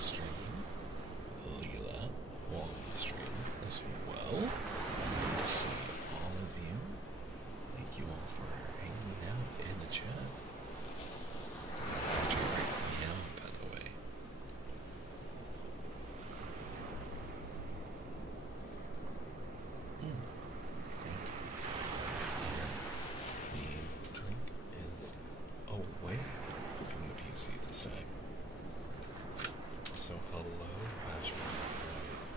stream. Leela, welcome to the stream as well. Good to see all of you. Thank you all for hanging out in the chat. Actually, right now, by the way. Thank you. And the drink is away from the PC this time. So hello, Ashman. How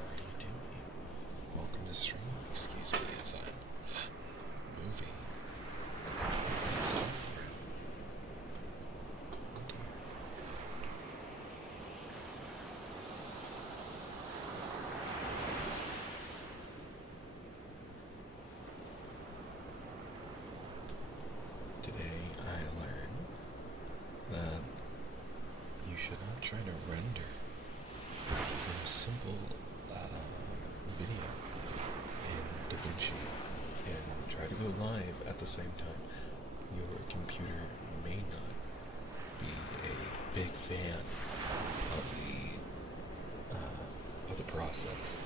are you doing? Welcome to stream. Excuse me as I'm moving some stuff around. Today I learned that you should not try to render even a simple video in DaVinci and try to go live at the same time. Your computer may not be a big fan of the process.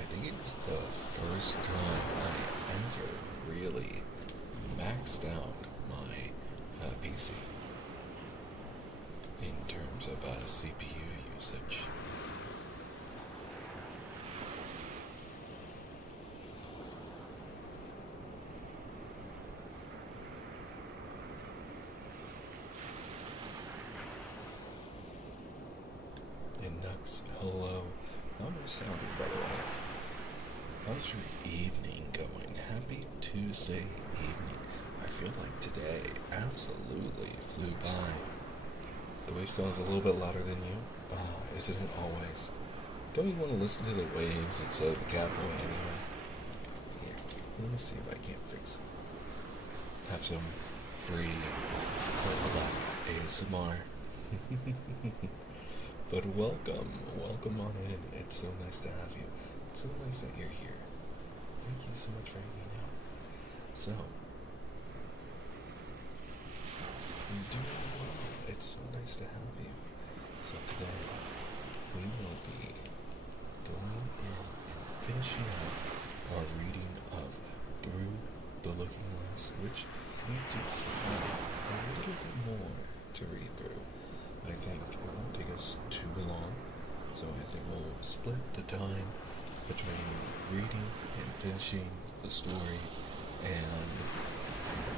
I think it was the first time I ever really maxed out my PC in terms of CPU usage. And Nux, hello. How am I sounding, by the way? How's your evening going? Happy Tuesday evening. I feel like today absolutely flew by. The wave sounds a little bit louder than you. Isn't it always? Don't you want to listen to the waves instead of the catboy anyway? Here, let me see if I can't fix it. Have some free clip-clap ASMR. But welcome on in. It's so nice to have you. It's so nice that you're here. Thank you so much for hanging out. So, you're doing well. It's so nice to have you. So today, we will be going in and finishing up our reading of Through the Looking Glass, which we do still have a little bit more to read through. I think it won't take us too long, so I think we'll split the time between reading and finishing the story and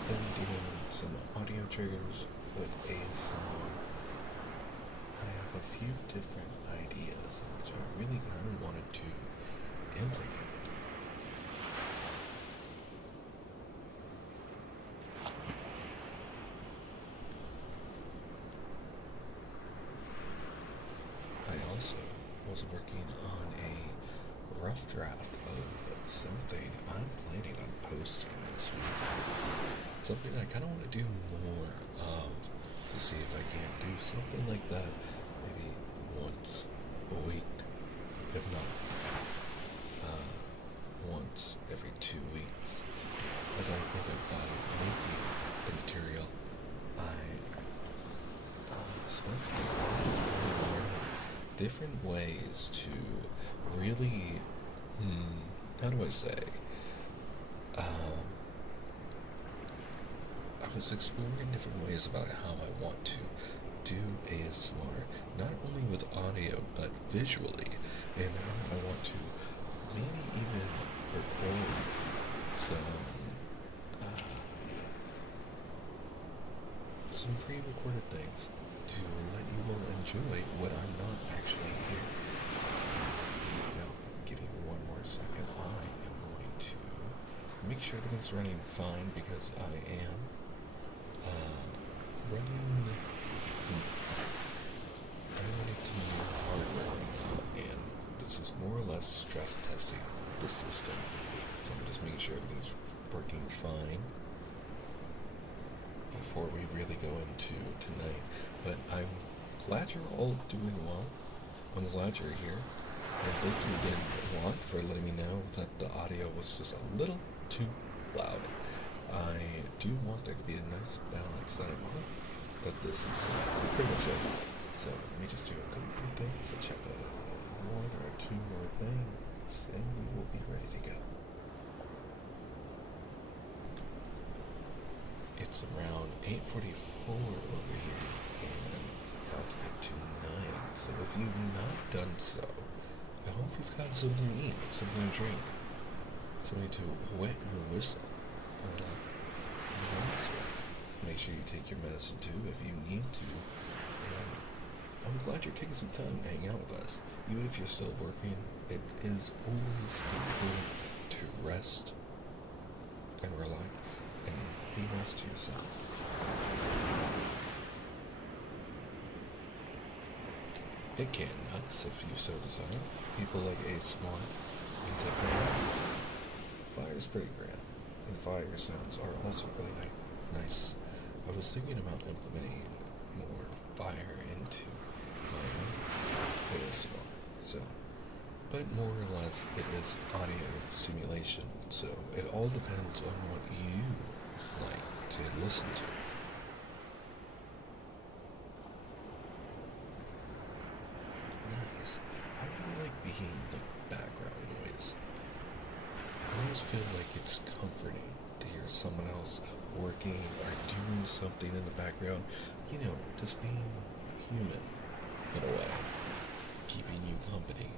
then doing some audio triggers with ASMR. I have a few different ideas which I really kind of wanted to implement. I also was working on a rough draft of something I'm planning on posting this weekend. Something I kind of want to do more of to see if I can't do something like that maybe once a week, if not once every 2 weeks. As I think of making the material, I spent a lot of time learning different ways to really, how do I say, I was exploring different ways about how I want to do ASMR, not only with audio, but visually, and how I want to maybe even record some pre-recorded things to let you all enjoy what I'm not actually here. Now, give me one more second. I am going to make sure everything's running fine because I am running some new hardware, and this is more or less stress testing the system. So I'm just making sure everything's working fine before we really go into tonight. But I'm glad you're all doing well. I'm glad you're here. And thank you again, Juan, for letting me know that the audio was just a little too loud. I do want there to be a nice balance, and I hope that this is pretty much it. So let me just do a couple two more things, and we will be ready to go. It's around 8:44 over here, and about to get to 9. So if you've not done so, I hope you've got something to eat, something to drink, something to wet your whistle. Make sure you take your medicine too if you need to. And I'm glad you're taking some time to hang out with us. Even if you're still working, it is always important to rest and relax and be nice to yourself. It can nuts if you so desire. People like ASMR in different ways. Fire is pretty grand, and fire sounds are also really nice. I was thinking about implementing more fire into my own ASMR, so, but more or less it is audio stimulation, so it all depends on what you like to listen to. Nice. I really like being the background noise. I always feel like it's comforting to hear someone else working or doing something in the background, just being human in a way, keeping you company.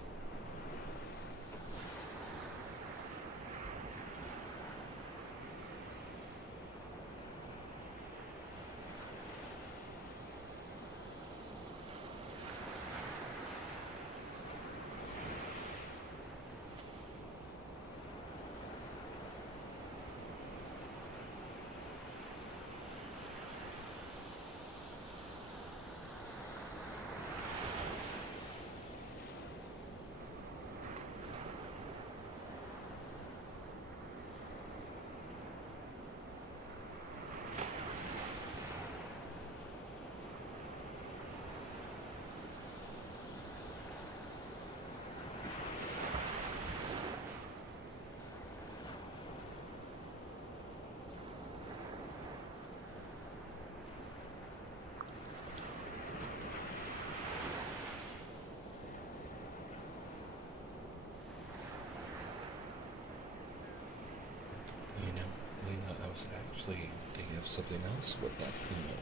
I was actually thinking of something else with that email,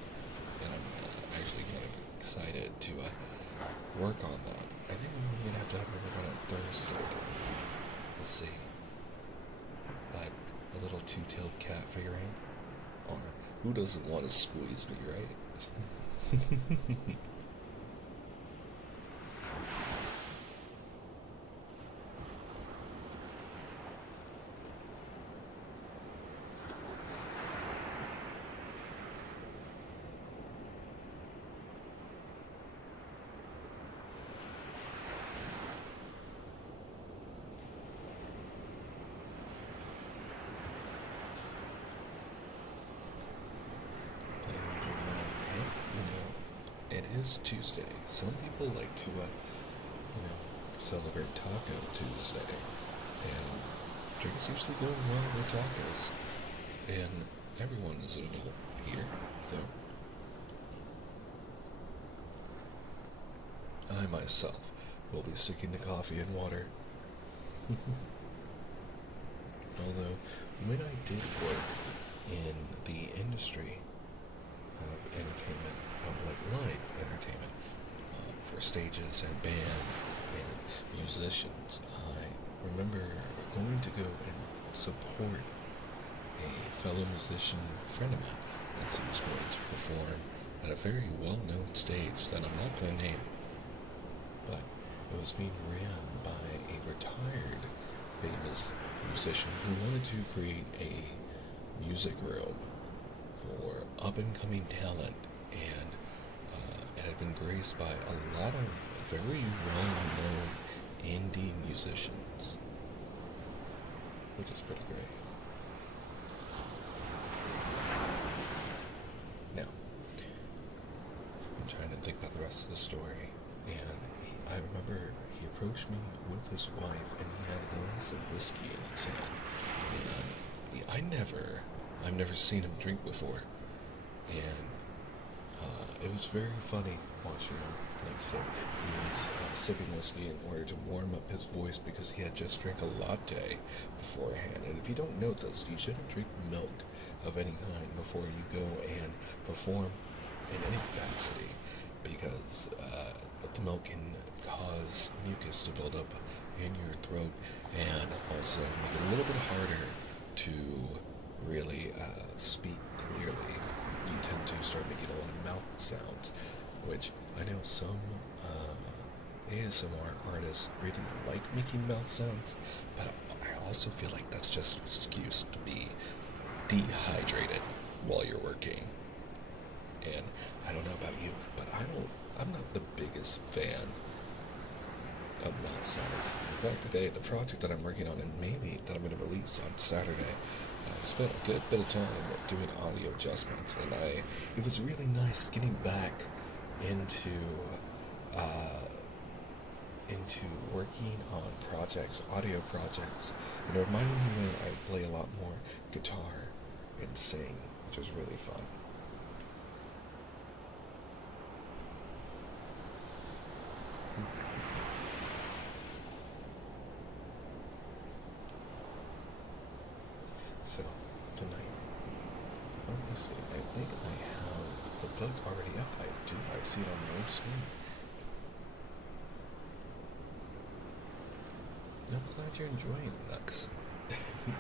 and I'm actually kind of excited to work on that. I think I'm only gonna have to have it work on it Thursday. Let's see. Like a little two-tailed cat figurine, or who doesn't want to squeeze me, right? It is Tuesday. Some people like to, celebrate Taco Tuesday, and drinks usually go well with tacos, and everyone is an adult here, so I myself will be sticking to coffee and water. Although, when I did work in the industry of entertainment, of live entertainment, for stages and bands and musicians, I remember going to go and support a fellow musician friend of mine as he was going to perform at a very well-known stage that I'm not going to name, but it was being ran by a retired famous musician who wanted to create a music room for up-and-coming talent, and it had been graced by a lot of very well-known indie musicians, which is pretty great. Now, I'm trying to think about the rest of the story, and I remember he approached me with his wife, and he had a glass of whiskey in his hand, and I've never seen him drink before, and It was very funny watching him. Like, so he was sipping whiskey in order to warm up his voice because he had just drank a latte beforehand. And if you don't know this, you shouldn't drink milk of any kind before you go and perform in any capacity, because the milk can cause mucus to build up in your throat and also make it a little bit harder to really speak clearly. You tend to start making a lot of mouth sounds, which I know some ASMR artists really like making mouth sounds, but I also feel like that's just an excuse to be dehydrated while you're working. And I don't know about you, but I'm not the biggest fan of mouth sounds. In fact, today, the project that I'm working on and maybe that I'm going to release on Saturday, I spent a good bit of time doing audio adjustments, and it was really nice getting back into uh, into working on projects, audio projects. And it reminded me when I play a lot more guitar and sing, which was really fun. So, tonight, let me see, I think I have the book already up. I do, I see it on my own screen. I'm glad you're enjoying it, Nux.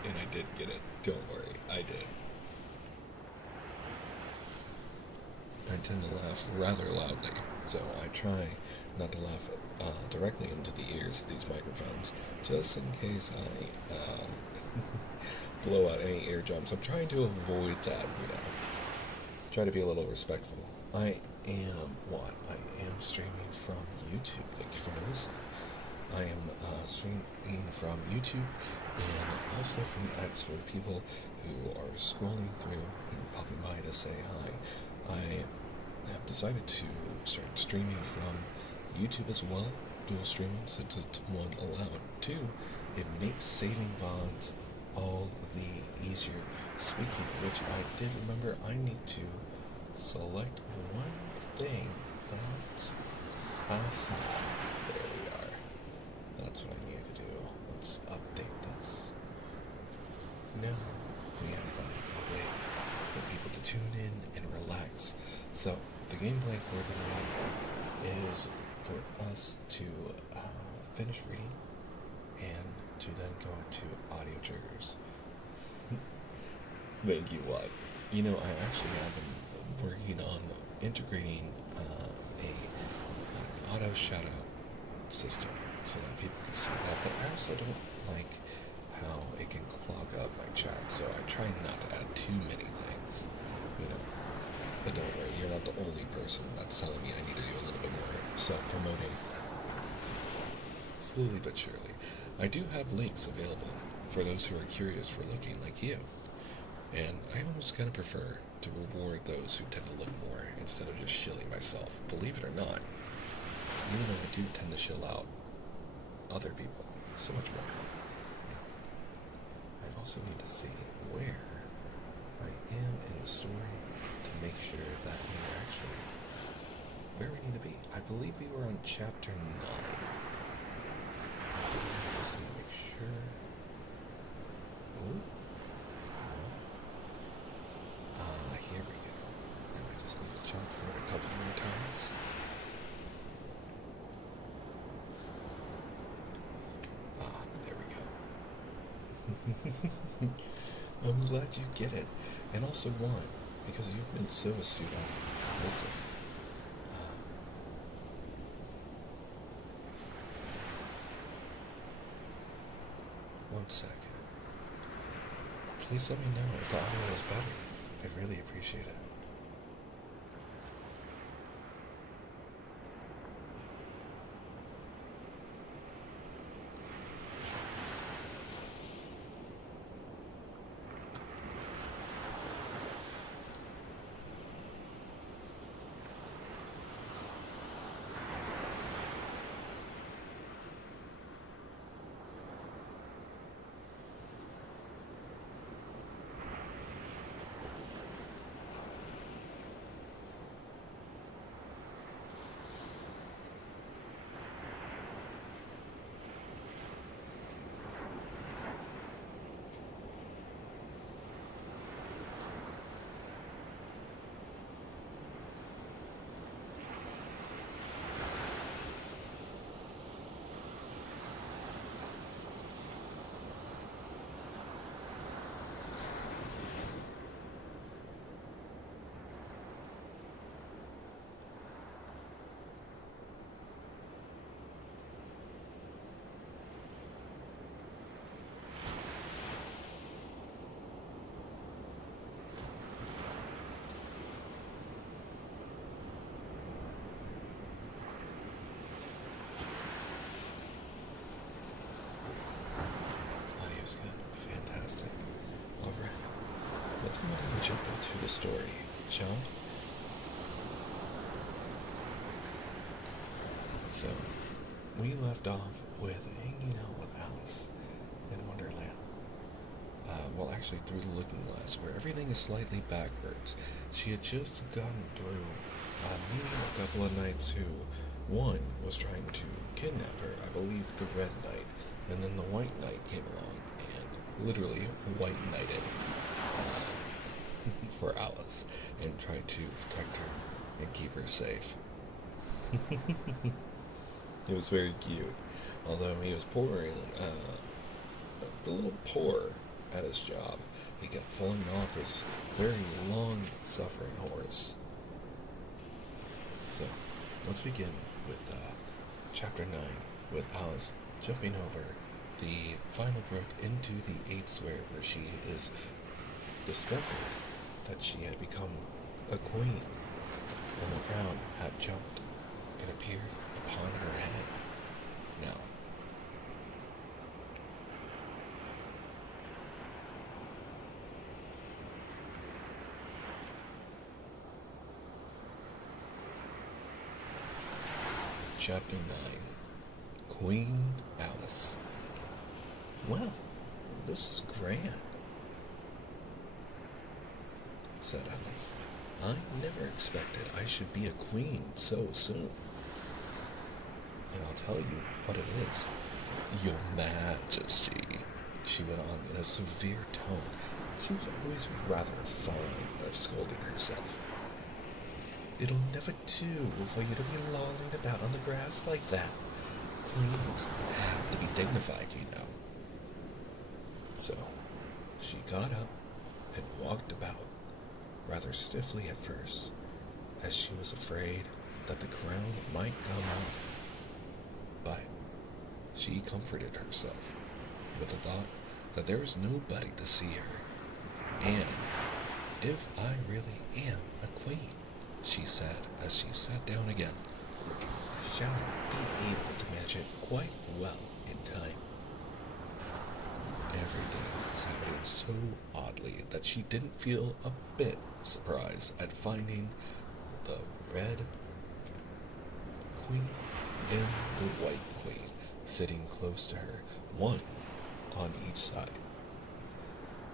And I did get it, don't worry, I did. I tend to laugh rather loudly, so I try not to laugh directly into the ears of these microphones, just in case I blow out any eardrums. I'm trying to avoid that, you know. Try to be a little respectful. I am streaming from YouTube. Thank you for noticing. I am streaming from YouTube and also from X for the people who are scrolling through and popping by to say hi. I have decided to start streaming from YouTube as well, dual streaming, since it's one allowed. Two, it makes saving VODs all the easier. Speaking of which, I did remember I need to select one thing that... Aha, there we are. That's what I need to do. Let's update this. Now we have a way for people to tune in and relax. So, the game plan for tonight is for us to finish reading and to then go into audio triggers. Thank you, Watt. You know, I actually have been working on integrating a auto shoutout system so that people can see that, but I also don't like how it can clog up my chat, so I try not to add too many things, you know. But don't worry, you're not the only person that's telling me I need to do a little bit more self-promoting. Slowly but surely. I do have links available for those who are curious for looking like you. And I almost kind of prefer to reward those who tend to look more instead of just shilling myself. Believe it or not, even though I do tend to shill out other people so much more. Yeah. I also need to see where I am in the story to make sure that we're actually where we need to be. I believe we were on chapter 9. Just need to make sure. Ooh. No. Here we go. Now I just need to jump forward a couple more times. There we go. I'm glad you get it. And also why? Because you've been so astute on listen. One second. Please let me know if the audio is better. I'd really appreciate it. the story, shall we? So, we left off with hanging out with Alice in Wonderland. Well, actually, through the looking glass, where everything is slightly backwards. She had just gotten through meeting a couple of knights who, one was trying to kidnap her, I believe the Red Knight, and then the White Knight came along and literally white knighted for Alice and tried to protect her and keep her safe. It was very cute, although he was a little poor at his job. He kept falling off his very long suffering horse. So, let's begin with chapter 9, with Alice jumping over the final brook into the 8th sphere, where she is discovered that she had become a queen, and the crown had jumped and appeared upon her head. Now, Chapter 9, Queen Alice. Well, this is grand, said Alice. I never expected I should be a queen so soon. And I'll tell you what it is. Your Majesty, she went on in a severe tone. She was always rather fond of scolding herself. It'll never do for you to be lolling about on the grass like that. Queens have to be dignified, you know. So, she got up and walked about, rather stiffly at first, as she was afraid that the crown might come off. But she comforted herself with the thought that there was nobody to see her. And if I really am a queen, she said as she sat down again, shall be able to manage it quite well in time. Everything was happening so oddly that she didn't feel a bit surprised at finding the Red Queen and the White Queen sitting close to her, one on each side.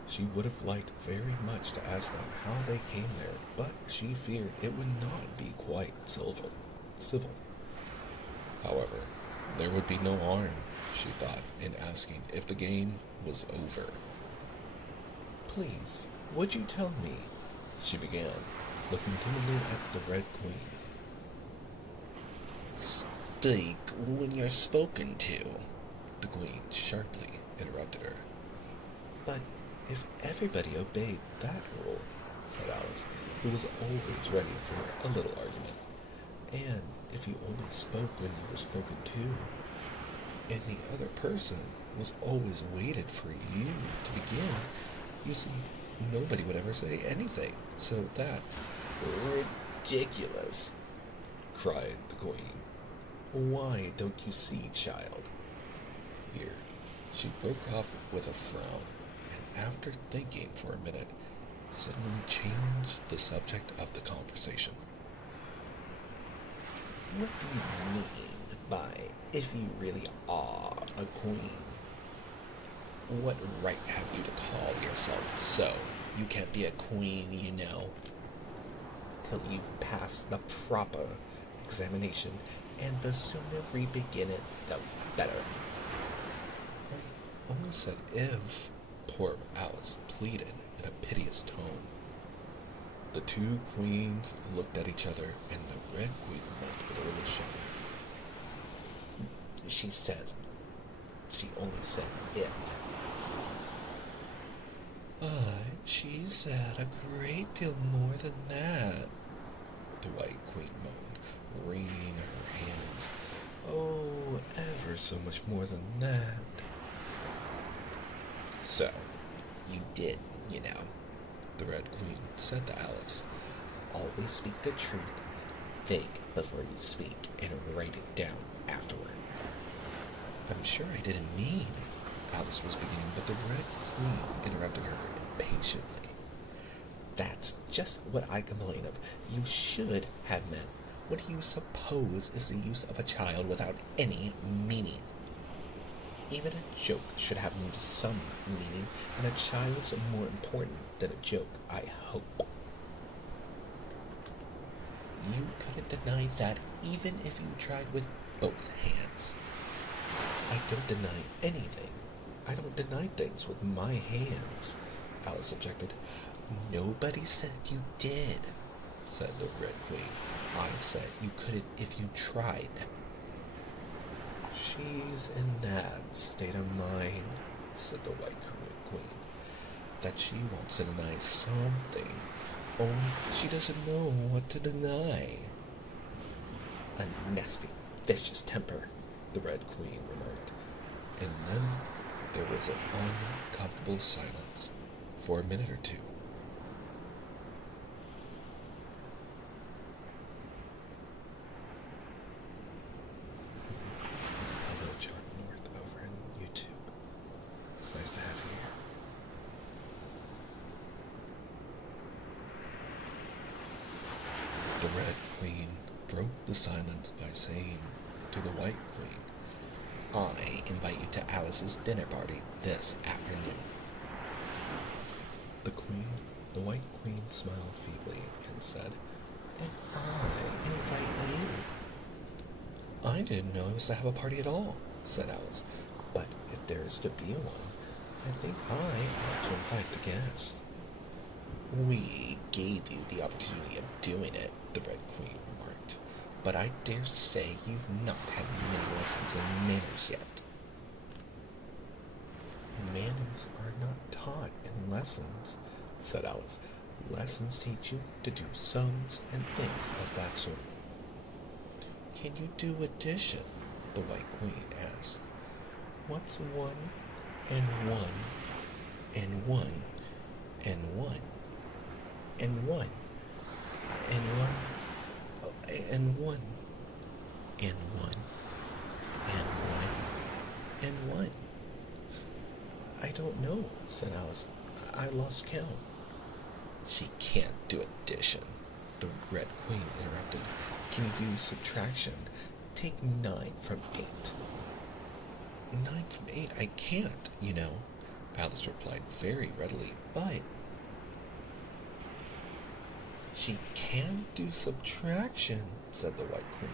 She would have liked very much to ask them how they came there, but she feared it would not be quite civil. However, there would be no harm, she thought, in asking if the game was over. Please, would you tell me? She began, looking timidly at the Red Queen. Speak when you're spoken to, the Queen sharply interrupted her. But if everybody obeyed that rule, said Alice, who was always ready for a little argument, and if you only spoke when you were spoken to, and the other person was always waited for you to begin, you see, nobody would ever say anything. So that... Ridiculous, cried the Queen. Why don't you see, child? Here, she broke off with a frown, and after thinking for a minute, suddenly changed the subject of the conversation. What do you mean by if you really are a queen? What right have you to call yourself so? You can't be a queen, you know, till you've passed the proper examination, and the sooner we begin it, the better. I only said if, poor Alice pleaded in a piteous tone. The two queens looked at each other, and the Red Queen looked with a little shudder. She only said if. But she said a great deal more than that, the White Queen moaned, wringing her hands. Oh, ever so much more than that. So, you did, you know, the Red Queen said to Alice. Always speak the truth. Think before you speak and write it down afterward. I'm sure I didn't mean, Alice was beginning, but the Red Queen interrupted her impatiently. That's just what I complain of. You should have meant what you suppose is the use of a child without any meaning. Even a joke should have some meaning, and a child's more important than a joke, I hope. You couldn't deny that even if you tried with both hands. I don't deny anything. I don't deny things with my hands, Alice objected. Nobody said you did, said the Red Queen. I said you couldn't if you tried. She's in that state of mind, said the White Queen, that she wants to deny something, only she doesn't know what to deny. A nasty, vicious temper, the Red Queen remarked, and then there was an uncomfortable silence for a minute or two. Hello, John North over on YouTube. It's nice to have you here. The Red Queen broke the silence by saying to the White Queen, I invite you to Alice's dinner party this afternoon. The White Queen smiled feebly and said, and I invite you. I didn't know I was to have a party at all, said Alice, but if there is to be one, I think I ought to invite the guests. We gave you the opportunity of doing it, the Red Queen remarked, but I dare say you've not had many lessons in manners yet. Manners are not taught in lessons, said Alice. Lessons teach you to do sums and things of that sort. Can you do addition? The White Queen asked. What's 1 and 1 and 1 and 1 and 1 and 1 and 1 and 1 and 1 and 1? I don't know, said Alice. I lost count. She can't do addition, the Red Queen interrupted. Can you do subtraction? Take 9 from 8. 9 from 8? I can't, you know, Alice replied very readily, but she can do subtraction, said the White Queen.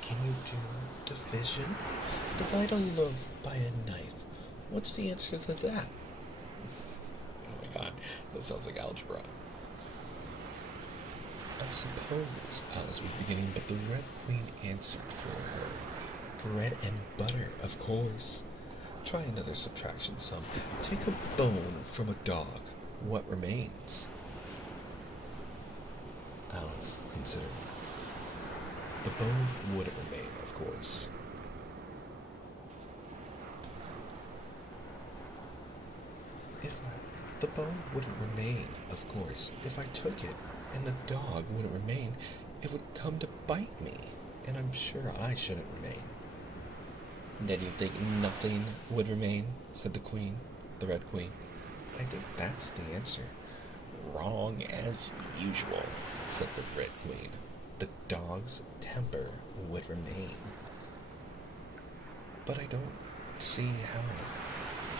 Can you do division? Divide a loaf by a knife. What's the answer to that? Oh my god, that sounds like algebra. I suppose Alice was beginning, but the Red Queen answered for her. Bread and butter, of course. Try another subtraction sum. Take a bone from a dog. What remains? Alice considered. The bone wouldn't remain, of course. The bone wouldn't remain, of course. If I took it and the dog wouldn't remain, it would come to bite me, and I'm sure I shouldn't remain. Then you think nothing would remain, said the Queen, the Red Queen. I think that's the answer. Wrong as usual, said the Red Queen. The dog's temper would remain. But I don't see how.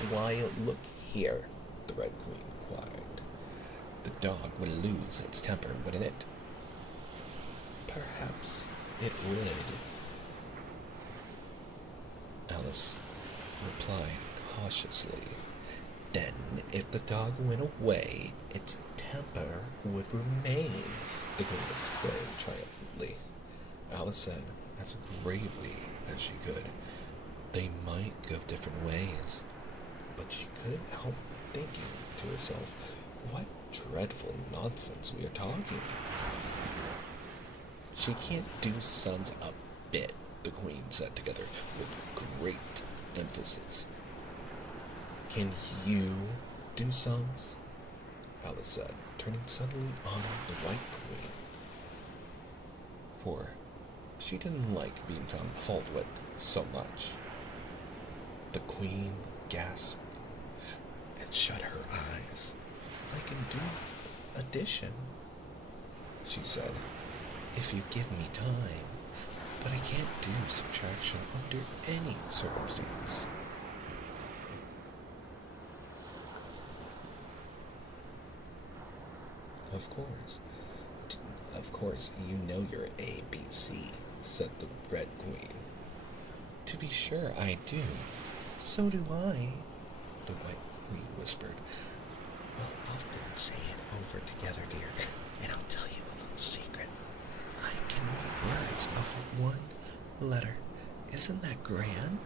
Why, look here, the Red Queen inquired. The dog would lose its temper, wouldn't it? Perhaps it would, Alice replied cautiously. Then, if the dog went away, its temper would remain, the Queen exclaimed triumphantly. Alice said, as gravely as she could, they might go different ways. But she couldn't help thinking to herself, what dreadful nonsense we are talking. She can't do sums a bit, the Queen said together with great emphasis. Can you do sums? Alice said, turning suddenly on the White Queen. For she didn't like being found fault with so much. The Queen gasped and shut her eyes. I can do addition, she said, if you give me time, but I can't do subtraction under any circumstance. Of course. Of course, you know your ABC, said the Red Queen. To be sure I do. So do I, the White Queen whispered. We'll often say it over together, dear, and I'll tell you a little secret. I can read words over one letter. Isn't that grand?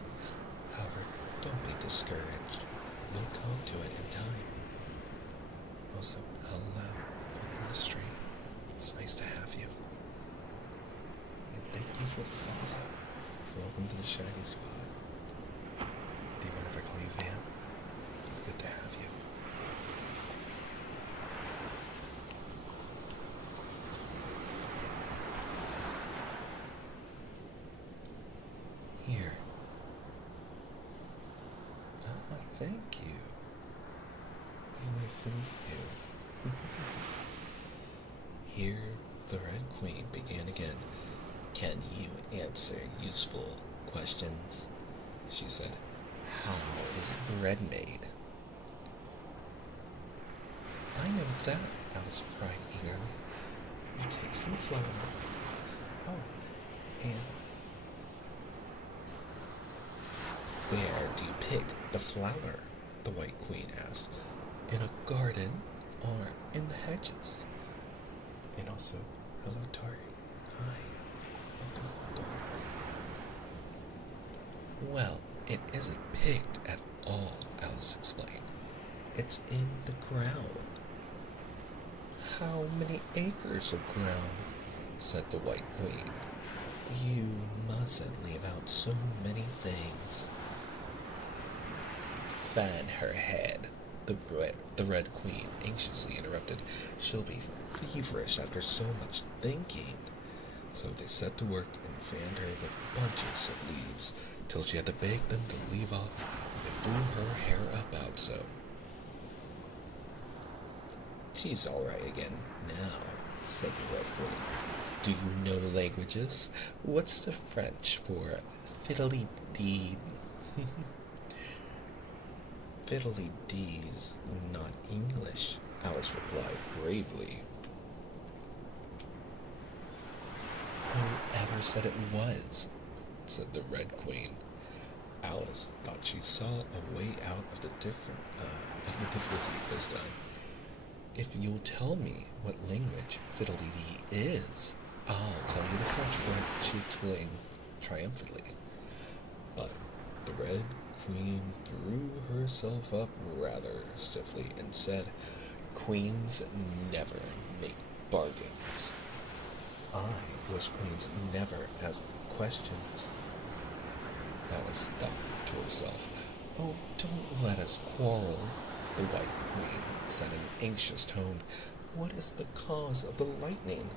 However, don't be discouraged. You'll come to it in time. Also, hello, welcome to stream. It's nice to have you. And thank you for the follow. Welcome to the shiny spot. Do you mind if I call you Van? It's good to have you. Here. Ah, thank you. It's nice to meet you. Here, the Red Queen began again. Can you answer useful questions? She said. How is bread made? I know that, Alice cried eagerly. You take some flour. Oh, and where do you pick the flour? The White Queen asked. In a garden or in the hedges? And also, hello, Tari. Hi. Welcome. Well, it isn't picked at all, Alice explained. It's in the ground. How many acres of ground? Said the White Queen. You mustn't leave out so many things. Fan her head, the Red Queen anxiously interrupted. She'll be feverish after so much thinking. So they set to work and fanned her with bunches of leaves, till she had to beg them to leave off. They blew her hair about so. She's all right again now, said the Red Queen. Do you know the languages? What's the French for fiddly-dee? Fiddly-dee's not English, Alice replied gravely. Whoever said it was? Said the Red Queen. Alice thought she saw a way out of the difficulty this time. If you'll tell me what language fiddly-dee is, I'll tell you the French for it, she explained triumphantly. But the Red Queen drew herself up rather stiffly and said, Queens never make bargains. I wish queens never ask questions. Alice thought to herself. Oh, don't let us quarrel, the White Queen said in an anxious tone. What is the cause of the lightning?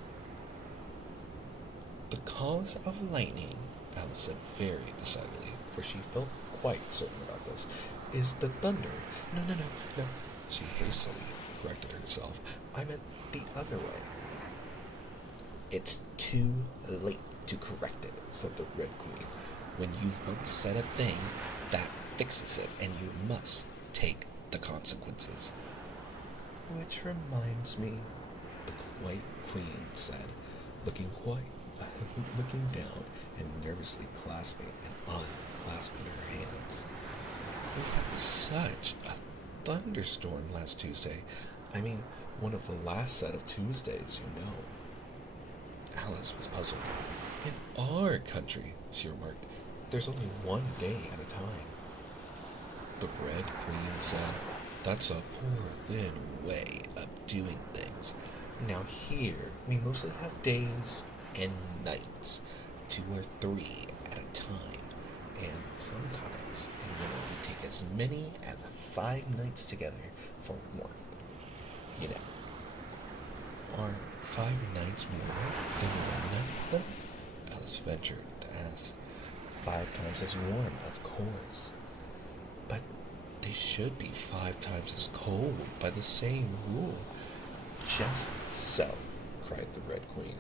The cause of lightning, Alice said very decidedly, for she felt quite certain about this, is the thunder. No, she hastily corrected herself. I meant the other way. It's too late to correct it, said the Red Queen. When you've once said a thing, that fixes it, and you must take the consequences. Which reminds me, the White Queen said, looking down and nervously clasping and unclasping her hands. We had such a thunderstorm last Tuesday. I mean, one of the last set of Tuesdays, you know. Alice was puzzled. In our country, she remarked, there's only one day at a time. The Red Queen said, that's a poor, thin way of doing things. Now here, we mostly have days and nights, 2 or 3 at a time, and sometimes in winter we take as many as 5 nights together for warmth. You know. Are 5 nights more than 1 night, then? Alice ventured to ask. 5 times as warm, of course. But they should be 5 times as cold by the same rule. Just so, cried the Red Queen.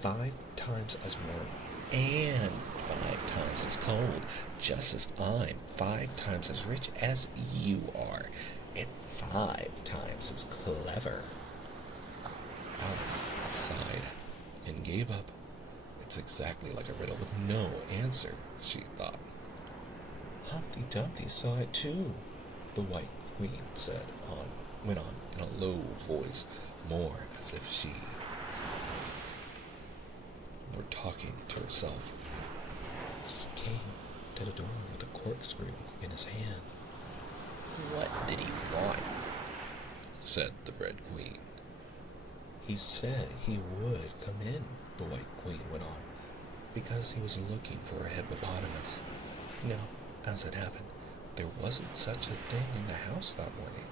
5 times as warm and 5 times as cold, just as I'm 5 times as rich as you are, and 5 times as clever. Alice sighed and gave up. It's exactly like a riddle with no answer, she thought. Humpty Dumpty saw it too, the White Queen went on in a low voice, more as if she were talking to herself. He came to the door with a corkscrew in his hand. What did he want? Said the Red Queen. He said he would come in, the White Queen went on, because he was looking for a hippopotamus. Now, as it happened, there wasn't such a thing in the house that morning.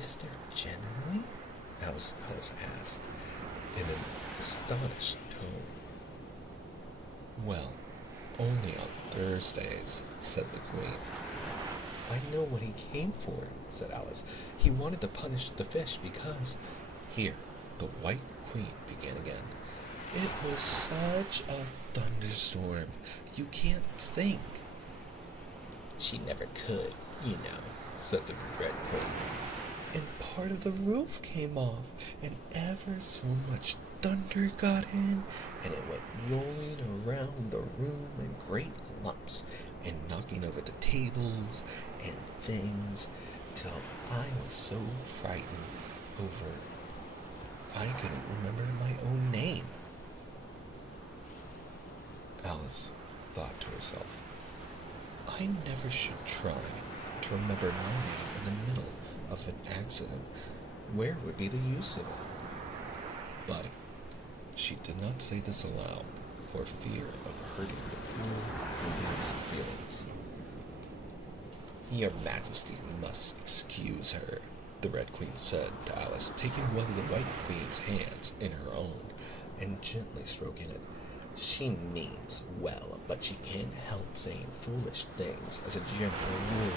Is there generally? Alice asked, in an astonished tone. Well, only on Thursdays, said the Queen. I know what he came for, said Alice. He wanted to punish the fish because... Here, the White Queen began again. It was such a thunderstorm. You can't think. She never could, you know, said the Red Queen. And part of the roof came off, and ever so much thunder got in, and it went rolling around the room in great lumps, and knocking over the tables and things, till I was so frightened over I couldn't remember my own name. Alice thought to herself, I never should try to remember my name in the middle of an accident. Where would be the use of it? But she did not say this aloud for fear of hurting the poor Queen's feelings. Your Majesty must excuse her, the Red Queen said to Alice, taking one of the White Queen's hands in her own and gently stroking it. She means well, but she can't help saying foolish things as a general rule.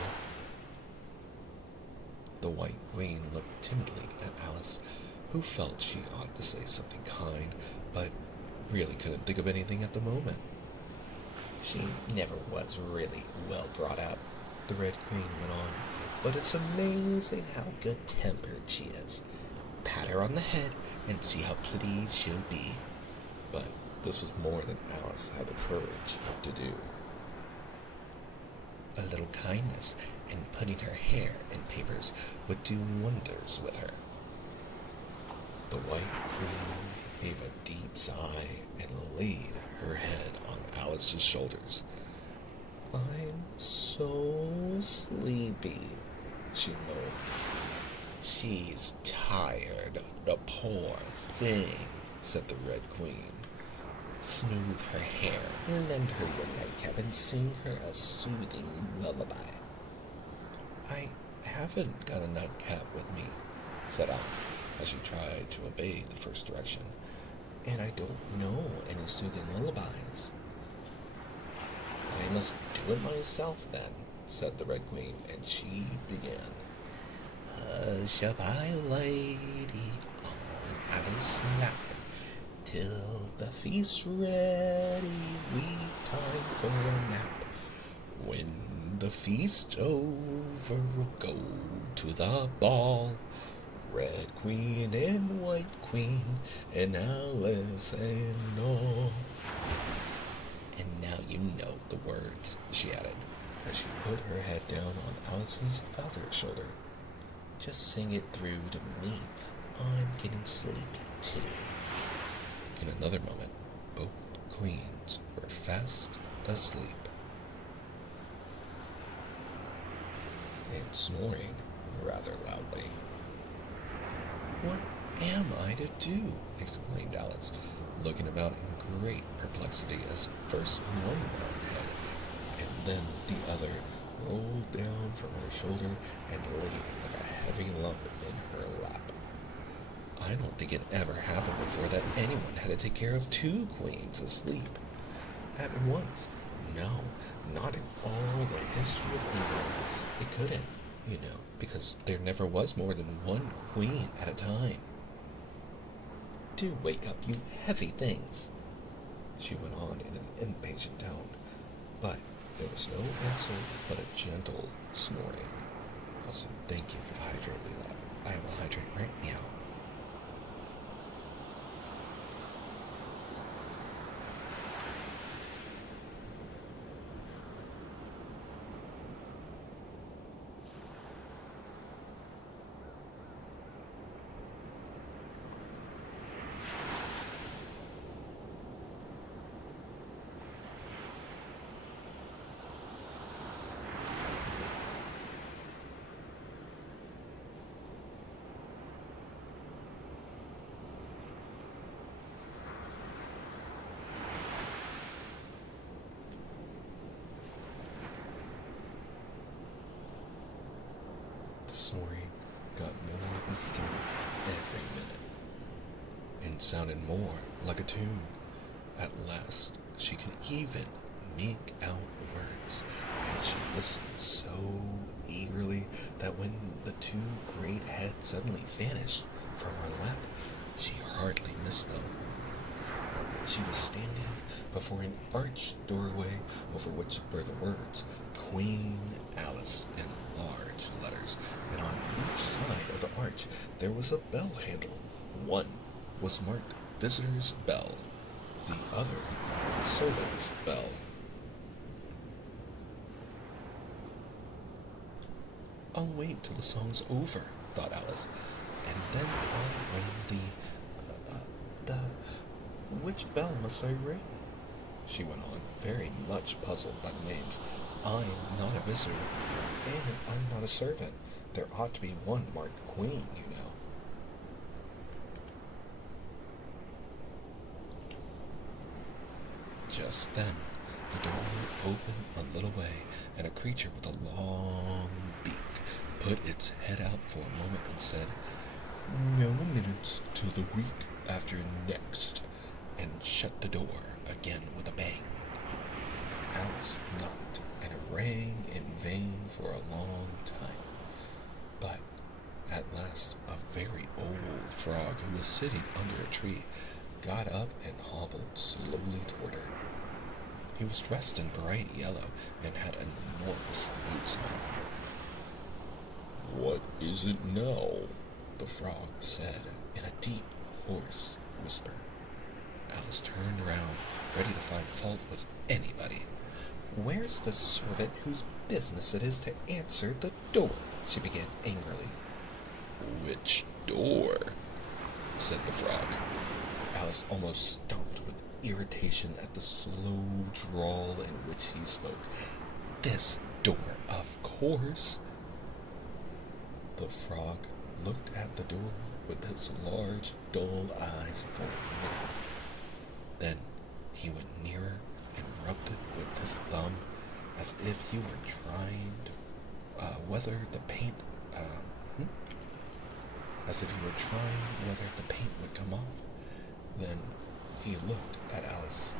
The White Queen looked timidly at Alice, who felt she ought to say something kind, but really couldn't think of anything at the moment. She never was really well brought up, the Red Queen went on, but it's amazing how good-tempered she is. Pat her on the head and see how pleased she'll be. But this was more than Alice had the courage to do. A little kindness and putting her hair in papers would do wonders with her. The White Queen gave a deep sigh and laid her head on Alice's shoulders. I'm so sleepy, she moaned. She's tired, the poor thing, said the Red Queen. Smooth her hair, lend her your nightcap, and sing her a soothing lullaby. I haven't got a nightcap with me, said Alice, as she tried to obey the first direction, and I don't know any soothing lullabies. I must do it myself, then, said the Red Queen, and she began. Hush a by lady on Alice's lap, till the feast's ready, we've time for a nap. When the feast's over, we'll go to the ball. Red Queen and White Queen and Alice and all. And now you know the words, she added, as she put her head down on Alice's other shoulder. Just sing it through to me. I'm getting sleepy, too. In another moment, both queens were fast asleep and snoring rather loudly. What am I to do? Exclaimed Alice, looking about in great perplexity as first one round head and then the other rolled down from her shoulder and lay like a heavy lump in her lap. I don't think it ever happened before that anyone had to take care of 2 queens asleep at once. No, not in all the history of England. It couldn't. because there never was more than one queen at a time. Do wake up, you heavy things, she went on in an impatient tone, but there was no answer but a gentle snoring. Also, thank you for the hydrate, Leela. I will hydrate right now. The snoring got more distinct every minute and sounded more like a tune. At last, she could even make out words, and she listened so eagerly that when the two great heads suddenly vanished from her lap, she hardly missed them. She was standing before an arched doorway over which were the words Queen Alice in large letters, and on each side of the arch there was a bell handle. One was marked Visitor's Bell, the other Servant's Bell. I'll wait till the song's over, thought Alice, and then I'll ring which bell must I ring? She went on, very much puzzled by the names. I'm not a visitor, and I'm not a servant. There ought to be one marked Queen, you know. Just then, the door opened a little way, and a creature with a long beak put its head out for a moment and said, "Now a minute till the week after next," and shut the door again with a bang. Alice knocked, and it rang in vain for a long time. But at last a very old frog who was sitting under a tree got up and hobbled slowly toward her. He was dressed in bright yellow and had enormous boots on. "What is it now?" the frog said in a deep, hoarse whisper. Alice turned around, ready to find fault with anybody. "Where's the servant whose business it is to answer the door?" she began angrily. "Which door?" said the frog. Alice almost stomped with irritation at the slow drawl in which he spoke. "This door, of course." The frog looked at the door with his large, dull eyes for a minute. Then he went nearer and rubbed it with his thumb as if he were trying to whether the paint would come off. Then he looked at Alice.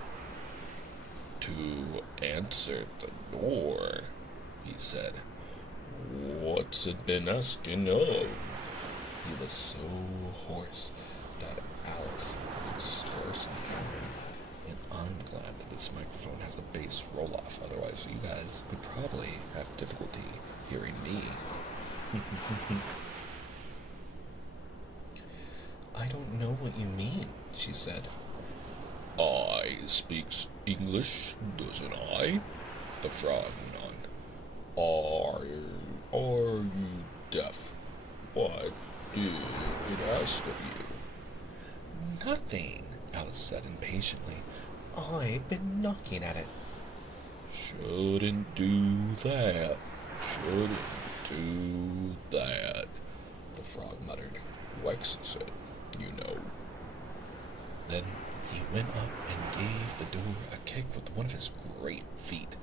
"To answer the door," he said. "What's it been asking of?" He was so hoarse that Alice could scarcely hear him, and I'm glad that this microphone has a bass roll-off, otherwise you guys would probably have difficulty hearing me. "I don't know what you mean," she said. "I speaks English, doesn't I?" the frog went on. Are you deaf? What did it ask of you?" "Nothing," Alice said impatiently. "I've been knocking at it." "Shouldn't do that. Shouldn't do that," the frog muttered. "Waxes it, you know." Then he went up and gave the door a kick with one of his great feet.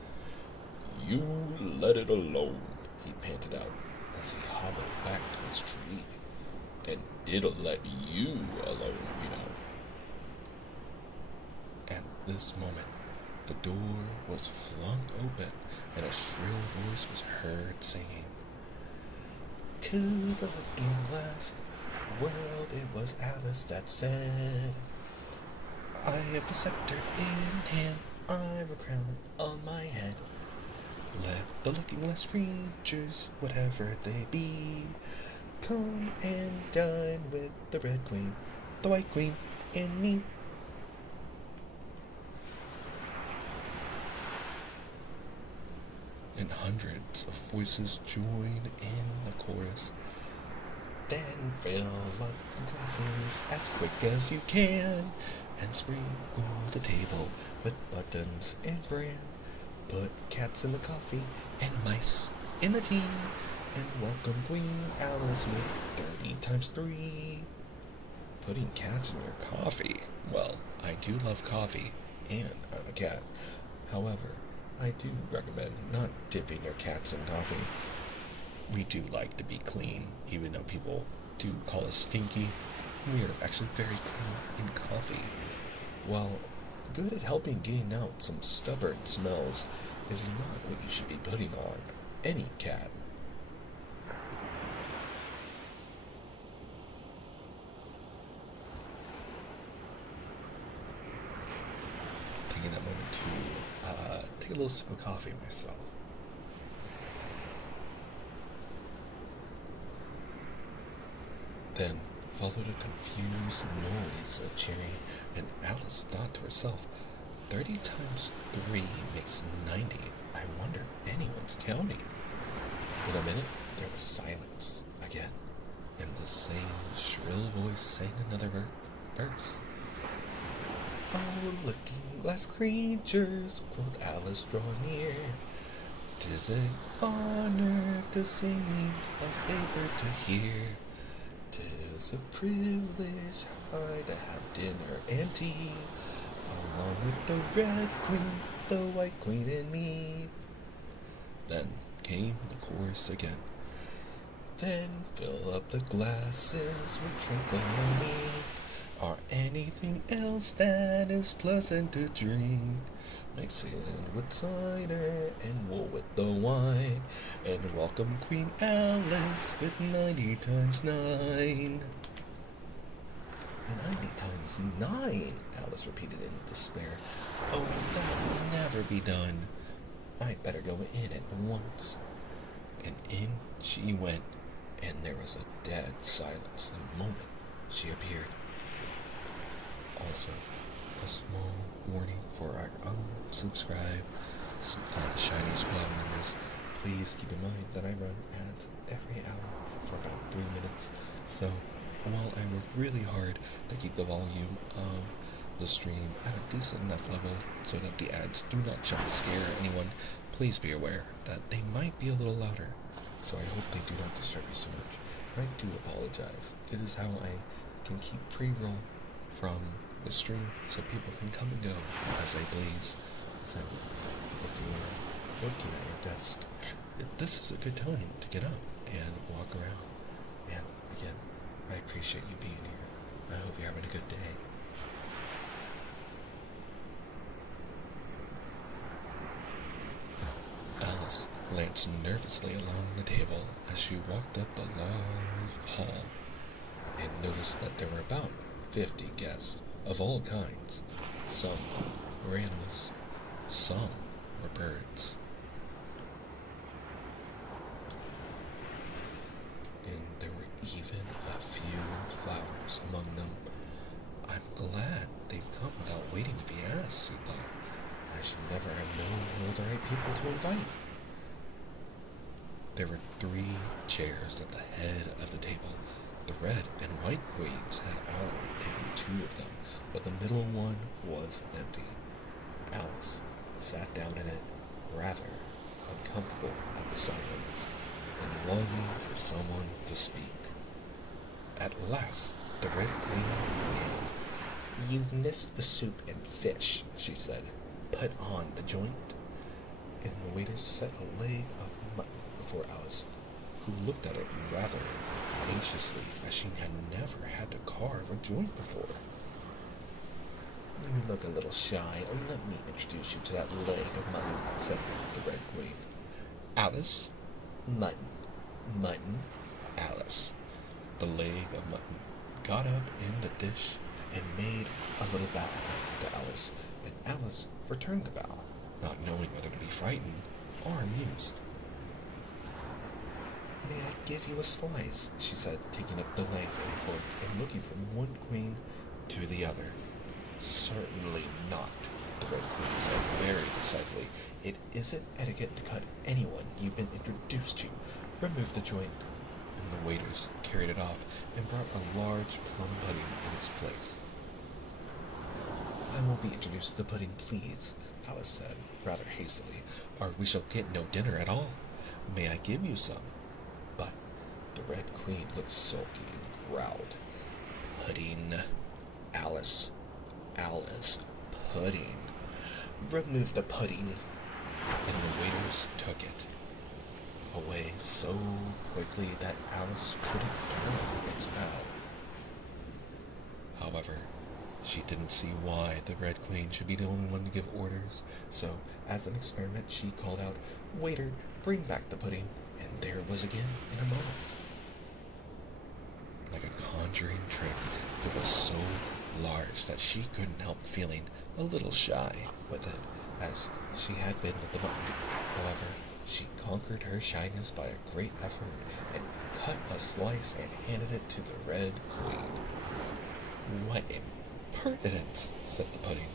"You let it alone," he panted out as he hobbled back to his tree. "And it'll let you alone, you know." At this moment, the door was flung open and a shrill voice was heard singing, to the looking glass world, it was Alice that said, I have a scepter in hand, I've a crown on my head. Let the looking glass creatures, whatever they be, come and dine with the Red Queen, the White Queen, and me. And hundreds of voices join in the chorus. Then fill up the glasses as quick as you can, and sprinkle the table with buttons and bran. Put cats in the coffee and mice in the tea, and welcome Queen Alice with 30 times 3. Putting cats in your coffee? Well, I do love coffee, and I'm a cat. However, I do recommend not dipping your cats in coffee. We do like to be clean, even though people do call us stinky. We are actually very clean in coffee. While good at helping gain out some stubborn smells, is not what you should be putting on any cat. Taking that moment to take a little sip of coffee myself. Then followed a confused noise of cheering, and Alice thought to herself, 30 times 3 makes 90. I wonder if anyone's counting. In a minute, there was silence again, and the same shrill voice sang another verse. Oh, looking glass creatures, quoth Alice, draw near. 'Tis an honor to sing me, a favor to hear. 'Tis a privilege high to have dinner and tea, along with the Red Queen, the White Queen, and me. Then came the chorus again. Then fill up the glasses with tranquility, or anything else that is pleasant to drink. Mix it with cider and wool with the wine, and welcome Queen Alice with 90 times 9. 90 times 9, Alice repeated in despair. Oh, that will never be done. I'd better go in at once. And in she went, and there was a dead silence the moment she appeared. Also, a small warning for our unsubscribed Shiny Squad members. Please keep in mind that I run ads every hour for about 3 minutes. So, while I work really hard to keep the volume of the stream at a decent enough level so that the ads do not jump scare anyone, please be aware that they might be a little louder. So I hope they do not disturb you so much. I do apologize. It is how I can keep pre-roll from the stream so people can come and go as they please. So if you're working at your desk, this is a good time to get up and walk around. And again, I appreciate you being here. I hope you're having a good day. Alice glanced nervously along the table as she walked up the large hall and noticed that there were about 50 guests of all kinds. Some were animals, some were birds. And there were even a few flowers among them. I'm glad they've come without waiting to be asked, he thought. I should never have known who were the right people to invite. There were 3 chairs at the head of the table. The Red and White Queens had already taken 2 of them, but the middle one was empty. Alice sat down in it, rather uncomfortable at the silence, and longing for someone to speak. At last, the Red Queen began. You've missed the soup and fish, she said. Put on the joint. And the waiter set a leg of mutton before Alice, who looked at it rather anxiously, as she had never had to carve a joint before. You look a little shy. Let me introduce you to that leg of mutton, said the Red Queen. Alice, mutton, mutton, Alice. The leg of mutton got up in the dish and made a little bow to Alice, and Alice returned the bow, not knowing whether to be frightened or amused. "May I give you a slice?" she said, taking up the knife and fork and looking from one queen to the other. "Certainly not," the Red Queen said very decidedly. "It isn't etiquette to cut anyone you've been introduced to. Remove the joint." And the waiters carried it off and brought a large plum pudding in its place. "I won't be introduced to the pudding, please," Alice said, rather hastily, "or we shall get no dinner at all. May I give you some?" But the Red Queen looked sulky and growled, "Pudding, Alice, Alice, pudding. Remove the pudding." And the waiters took it away so quickly that Alice couldn't turn its bow. However, she didn't see why the Red Queen should be the only one to give orders, so as an experiment she called out, "Waiter, bring back the pudding," and there it was again in a moment. Like a conjuring trick, it was so large that she couldn't help feeling a little shy with it, as she had been with the mutton. However, she conquered her shyness by a great effort and cut a slice and handed it to the Red Queen. "What impertinence," said the pudding.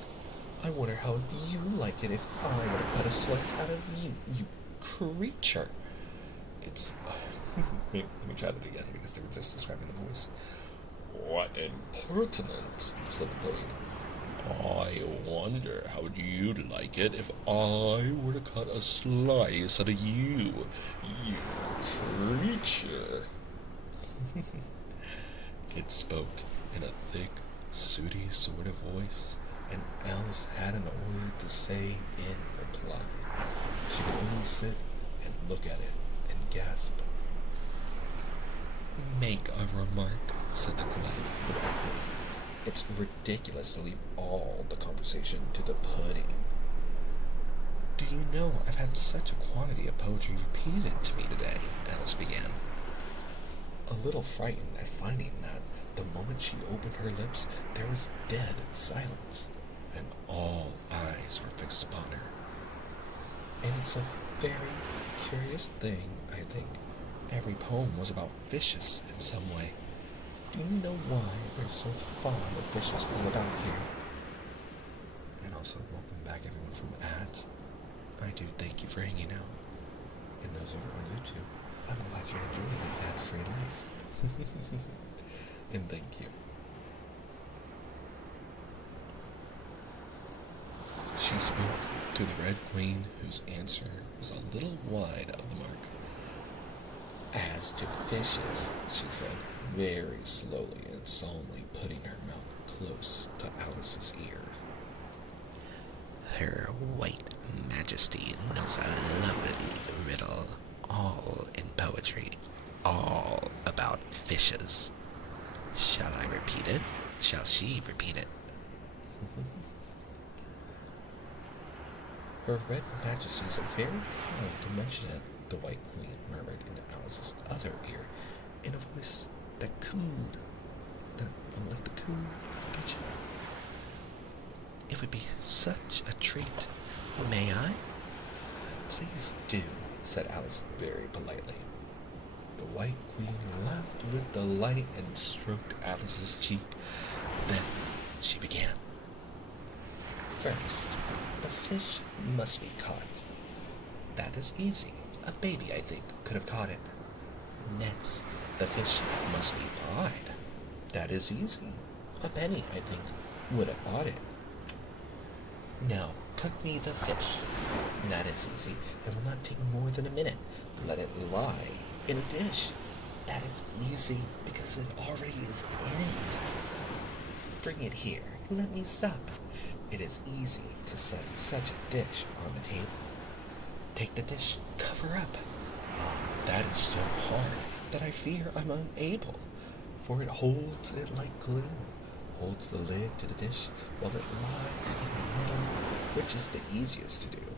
"I wonder how you like it if I were to cut a slice out of you, you creature." It's... let me try that again because they were just describing the voice. "What impertinence," said the pudding. "I wonder how you'd like it if I were to cut a slice out of you, you creature." It spoke in a thick, sooty sort of voice, and Alice hadn't a word to say in reply. She could only sit and look at it and gasp. "Make a remark," said the Queen. "It's ridiculous to leave all the conversation to the pudding." "Do you know I've had such a quantity of poetry repeated to me today?" Alice began, a little frightened at finding that the moment she opened her lips there was dead silence, and all eyes were fixed upon her. "And it's a very curious thing, I think. Every poem was about fishes in some way. Do you know why we're so fond of fishes all about here?" And also, welcome back everyone from ads. I do thank you for hanging out. And those over on YouTube, I'm glad you're enjoying the ad-free life. And thank you. She spoke to the Red Queen, whose answer was a little wide of the mark. "As to fishes," she said, very slowly and solemnly putting her mouth close to Alice's ear, "Her White Majesty knows a lovely riddle, all in poetry, all about fishes. Shall I repeat it? Shall she repeat it?" "Her Red Majesty's very kind to mention it," the White Queen murmured into Alice's other ear, in a voice that cooed, like the coo of a pigeon. "It would be such a treat. May I?" "Please do," said Alice very politely. The White Queen laughed with delight and stroked Alice's cheek. Then she began. "First, the fish must be caught. That is easy. A baby, I think, could have caught it. Next, the fish must be bought. That is easy. A penny, I think, would have bought it. Now, cook me the fish. That is easy. It will not take more than a minute. Let it lie in a dish. That is easy, because it already is in it. Bring it here. Let me sup. It is easy to set such a dish on the table. Take the dish, cover up. Ah, that is so hard that I fear I'm unable, for it holds it like glue, holds the lid to the dish while it lies in the middle, which is the easiest to do.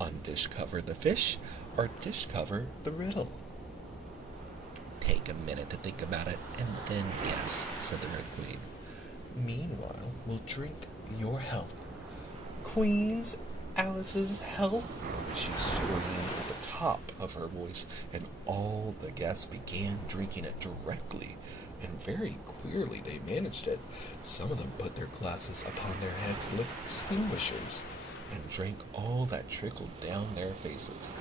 Undish cover the fish, or dish cover the riddle. take a minute to think about it and then guess, said the Red Queen. Meanwhile, we'll drink your health. Queen's Alice's health? She screamed at the top of her voice, and all the guests began drinking it directly, and very queerly they managed it. Some of them put their glasses upon their heads like extinguishers, and drank all that trickled down their faces.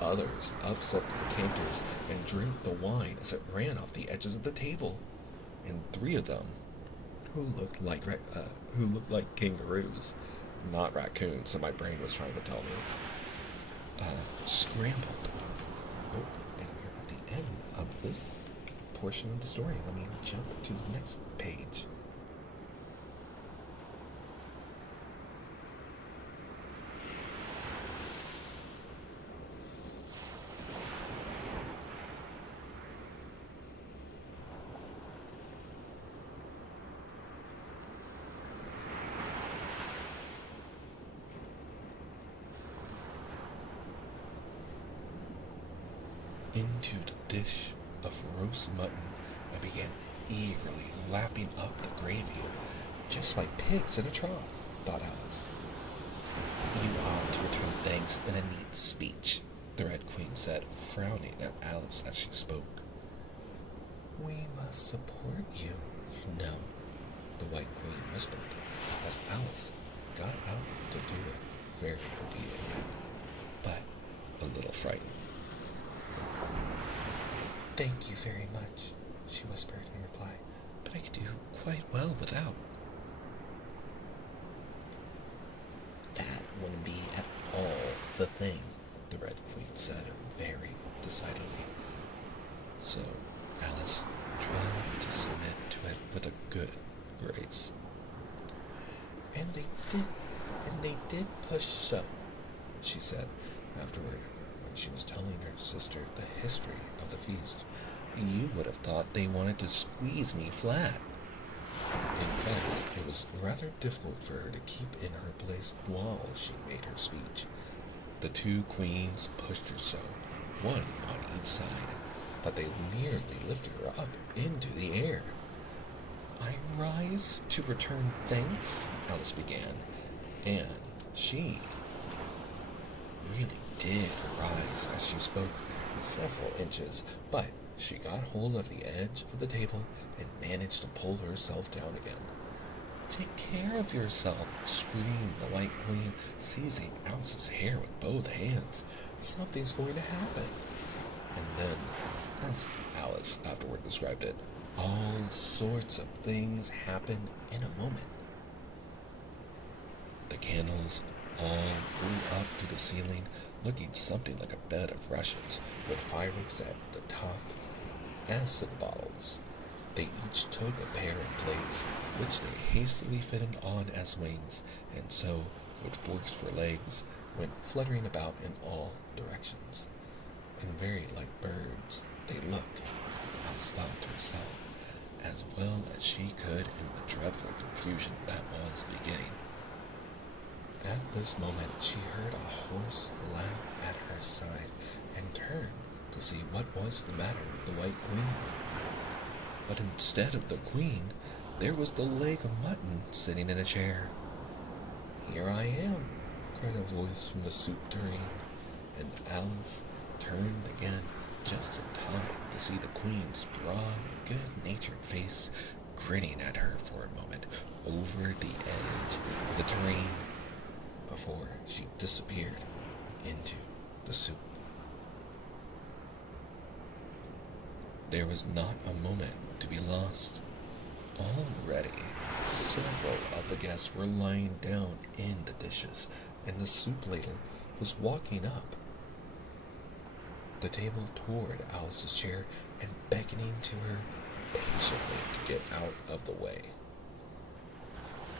Others upset the decanters and drank the wine as it ran off the edges of the table, and 3 of them, who looked like kangaroos, not raccoons, so my brain was trying to tell me, scrambled. Oh, and we're at the end of this portion of the story. Let me jump to the next page. Into the dish of roast mutton and began eagerly lapping up the gravy, just like pigs in a trough, thought Alice. You ought to return thanks in a neat speech, the Red Queen said, frowning at Alice as she spoke. We must support you, you know, the White Queen whispered, as Alice got out to do it very obediently, but a little frightened. Thank you very much, she whispered in reply, but I could do quite well without. That wouldn't be at all the thing, the Red Queen said very decidedly. So Alice tried to submit to it with a good grace. And they did push so, she said afterward, when she was telling her sister the history of the feast. You would have thought they wanted to squeeze me flat. In fact, it was rather difficult for her to keep in her place while she made her speech. The 2 queens pushed her so, one on each side, that they nearly lifted her up into the air. I rise to return thanks, Alice began, and she really did rise as she spoke several inches, but she got hold of the edge of the table and managed to pull herself down again. Take care of yourself, screamed the White Queen, seizing Alice's hair with both hands. Something's going to happen. And then, as Alice afterward described it, all sorts of things happened in a moment. The candles all grew up to the ceiling, looking something like a bed of rushes, with fireworks at the top. As to the bottles, they each took a pair of plates, which they hastily fitted on as wings, and so, with forks for legs, went fluttering about in all directions. And very like birds they looked, Alice thought to herself, as well as she could in the dreadful confusion that was beginning. At this moment she heard a hoarse laugh at her side, and turned to see what was the matter with the White Queen. But instead of the Queen, there was the leg of mutton sitting in a chair. Here I am, cried a voice from the soup tureen, and Alice turned again just in time to see the Queen's broad, good-natured face grinning at her for a moment over the edge of the tureen before she disappeared into the soup. There was not a moment to be lost. Already, several of the guests were lying down in the dishes, and the soup ladle was walking up the table toward Alice's chair and beckoning to her impatiently to get out of the way.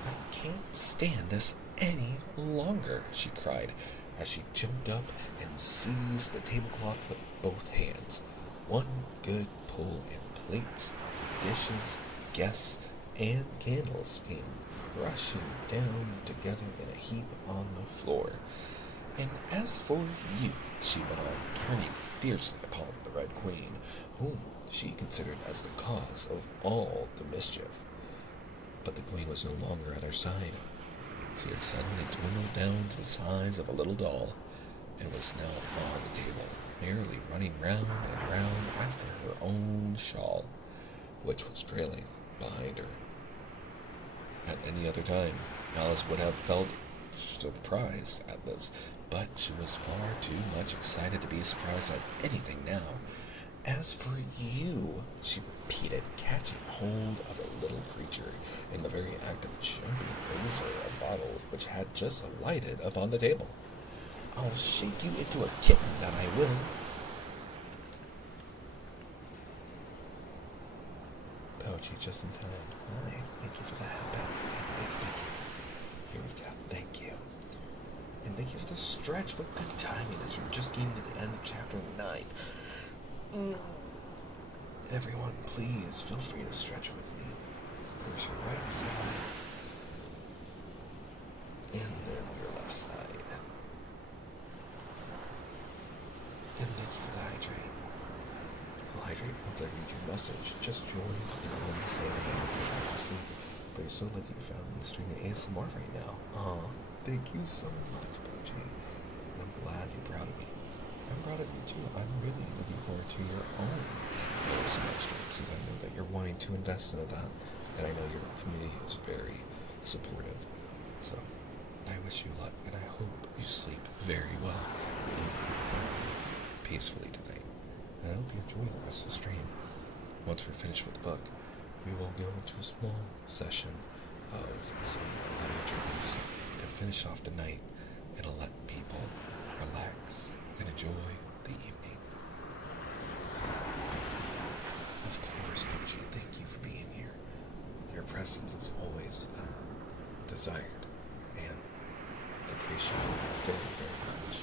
I can't stand this any longer, she cried, as she jumped up and seized the tablecloth with both hands. One good pull and plates, dishes, guests, and candles came crushing down together in a heap on the floor. And as for you, she went on, turning fiercely upon the Red Queen, whom she considered as the cause of all the mischief. But the Queen was no longer at her side. She had suddenly dwindled down to the size of a little doll, and was now on the table, merely running round and round after her own shawl, which was trailing behind her. At any other time, Alice would have felt surprised at this, but she was far too much excited to be surprised at anything now. As for you, she repeated, catching hold of the little creature in the very act of jumping over a bottle which had just alighted upon the table. I'll shake you into a kitten, that I will. Poetry just in time. Hi, thank you for the hat back. Thank you. Here we go. Thank you. And thank you for the stretch for good timing as we're just getting to the end of chapter 9. Everyone, please feel free to stretch with me. First your right side, and then your left side. And thank you for the hydrate. I'll hydrate once I read your message. Just join in and say that I'm going to go back to sleep. But you're so lucky you found me streaming ASMR right now. Aw, thank you so much, Poji. And I'm glad you're proud of me. I'm proud of you too. I'm really looking forward to your own ASMR streams, as I know that you're wanting to invest into that, and I know your community is very supportive. So I wish you luck, and I hope you sleep very well and peacefully tonight. And I hope you enjoy the rest of the stream. Once we're finished with the book, we will go into a small session of some audio triggers to finish off the night and let people relax and enjoy the evening. Of course, Kochi, thank you for being here. Your presence is always desired and appreciated very, very much.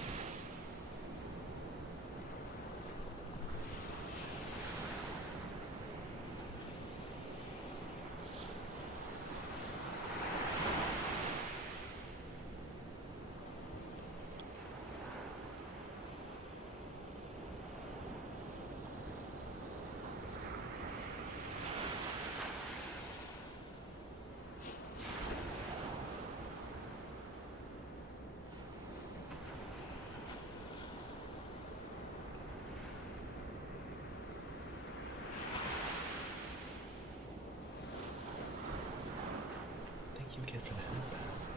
Thank you again for the headbands.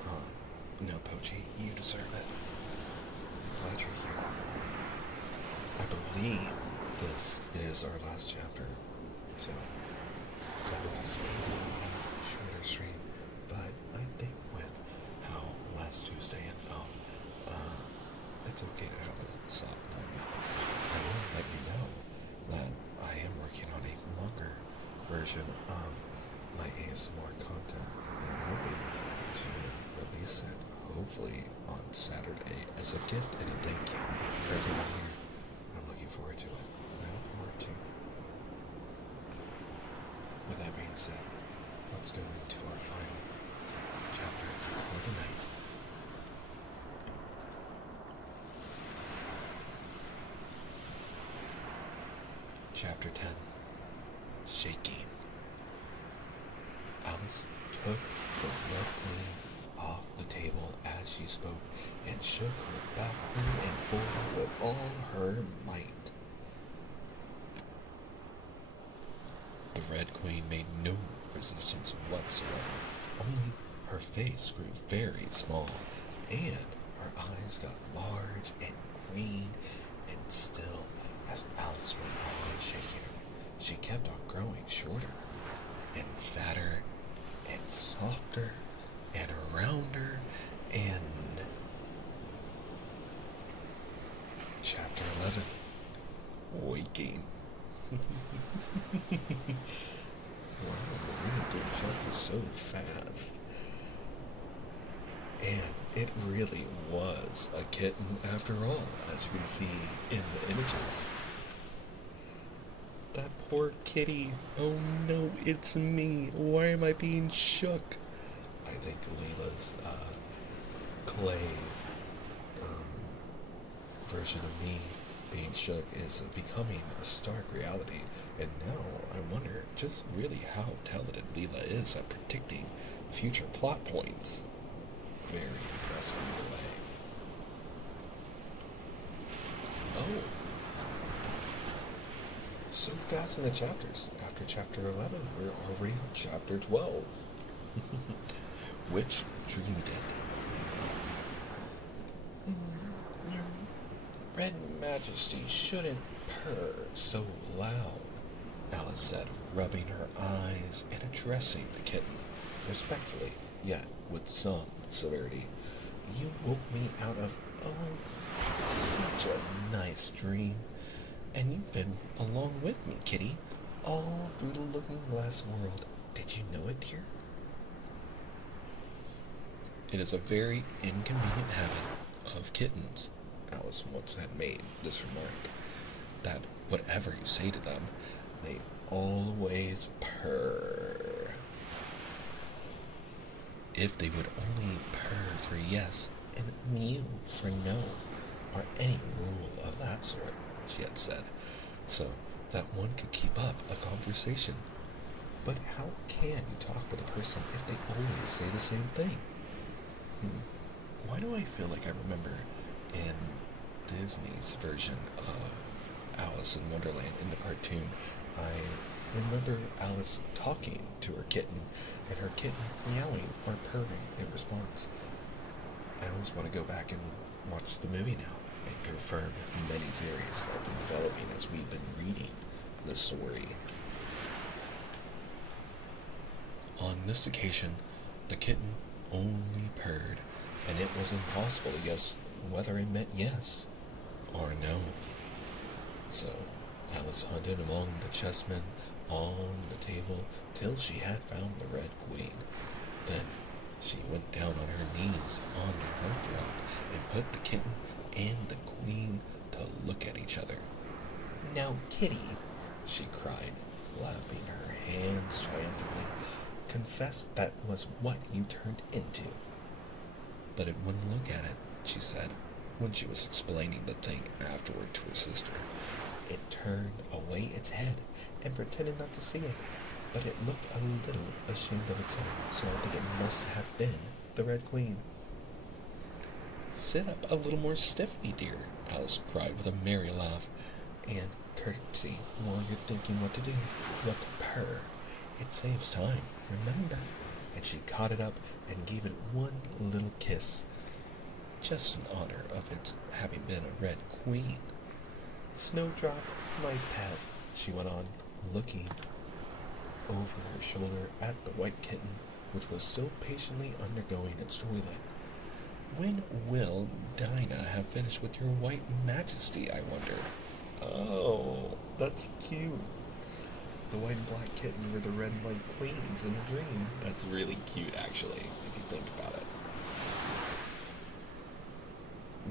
No, Pochi, you deserve it. I'm glad you're here. I believe this is our last chapter, so that was a shorter stream, but I think with how last Tuesday ended up, it's okay to have a soft format. I will let you know that I am working on a longer version of my ASMR content, and I'm hoping to release it hopefully on Saturday as a gift and a thank you for everyone here. I'm looking forward to it. I hope you are too. With that being said, let's go into our final chapter for the night. Chapter 10. Shaking. Alice took the Red Queen off the table as she spoke and shook her backward and forward with all her might. The Red Queen made no resistance whatsoever, only her face grew very small, and her eyes got large and green and still as Alice went on shaking her. She kept on growing shorter and fatter and softer and rounder and... Chapter 11. Waking. Wow, we're reading through chapters so fast. And it really was a kitten after all, as you can see in the images. That poor kitty. Oh no, it's me. Why am I being shook? I think Leela's clay version of me being shook is becoming a stark reality, and now I wonder just really how talented Leela is at predicting future plot points. Very impressive either way. Oh. So fast in the chapters. After chapter 11, we're already on chapter 12. Which dream did? Your Red Majesty shouldn't purr so loud, Alice said, rubbing her eyes and addressing the kitten, respectfully, yet with some severity. You woke me out of, such a nice dream. And you've been along with me, kitty, all through the looking-glass world. Did you know it, dear? It is a very inconvenient habit of kittens, Alice once had made this remark, that whatever you say to them, they always purr. If they would only purr for yes and mew for no, or any rule of that sort, she had said, so that one could keep up a conversation. But how can you talk with a person if they always say the same thing? Why do I feel like I remember in Disney's version of Alice in Wonderland in the cartoon, I remember Alice talking to her kitten, and her kitten meowing or purring in response. I always want to go back and watch the movie now and confirm many theories that have been developing as we've been reading the story. On this occasion, the kitten only purred, and it was impossible to guess whether it meant yes or no. So Alice hunted among the chessmen on the table till she had found the Red Queen. Then she went down on her knees on the hearthrug and put the kitten and the Queen to look at each other. Now, kitty, she cried, clapping her hands triumphantly, confess that was what you turned into. But it wouldn't look at it, she said, when she was explaining the thing afterward to her sister. It turned away its head and pretended not to see it, but it looked a little ashamed of itself, so I think it must have been the Red Queen. Sit up a little more stiffly, dear, Alice cried with a merry laugh, and curtsy while you're thinking what to do, what to purr. It saves time, remember? And she caught it up and gave it one little kiss, just in honor of its having been a Red Queen. Snowdrop, my pet, she went on, looking over her shoulder at the white kitten, which was still patiently undergoing its toilet. When will Dinah have finished with your White Majesty, I wonder? Oh, that's cute. The white and black kitten were the red and white queens in a dream. That's really cute, actually, if you think about it.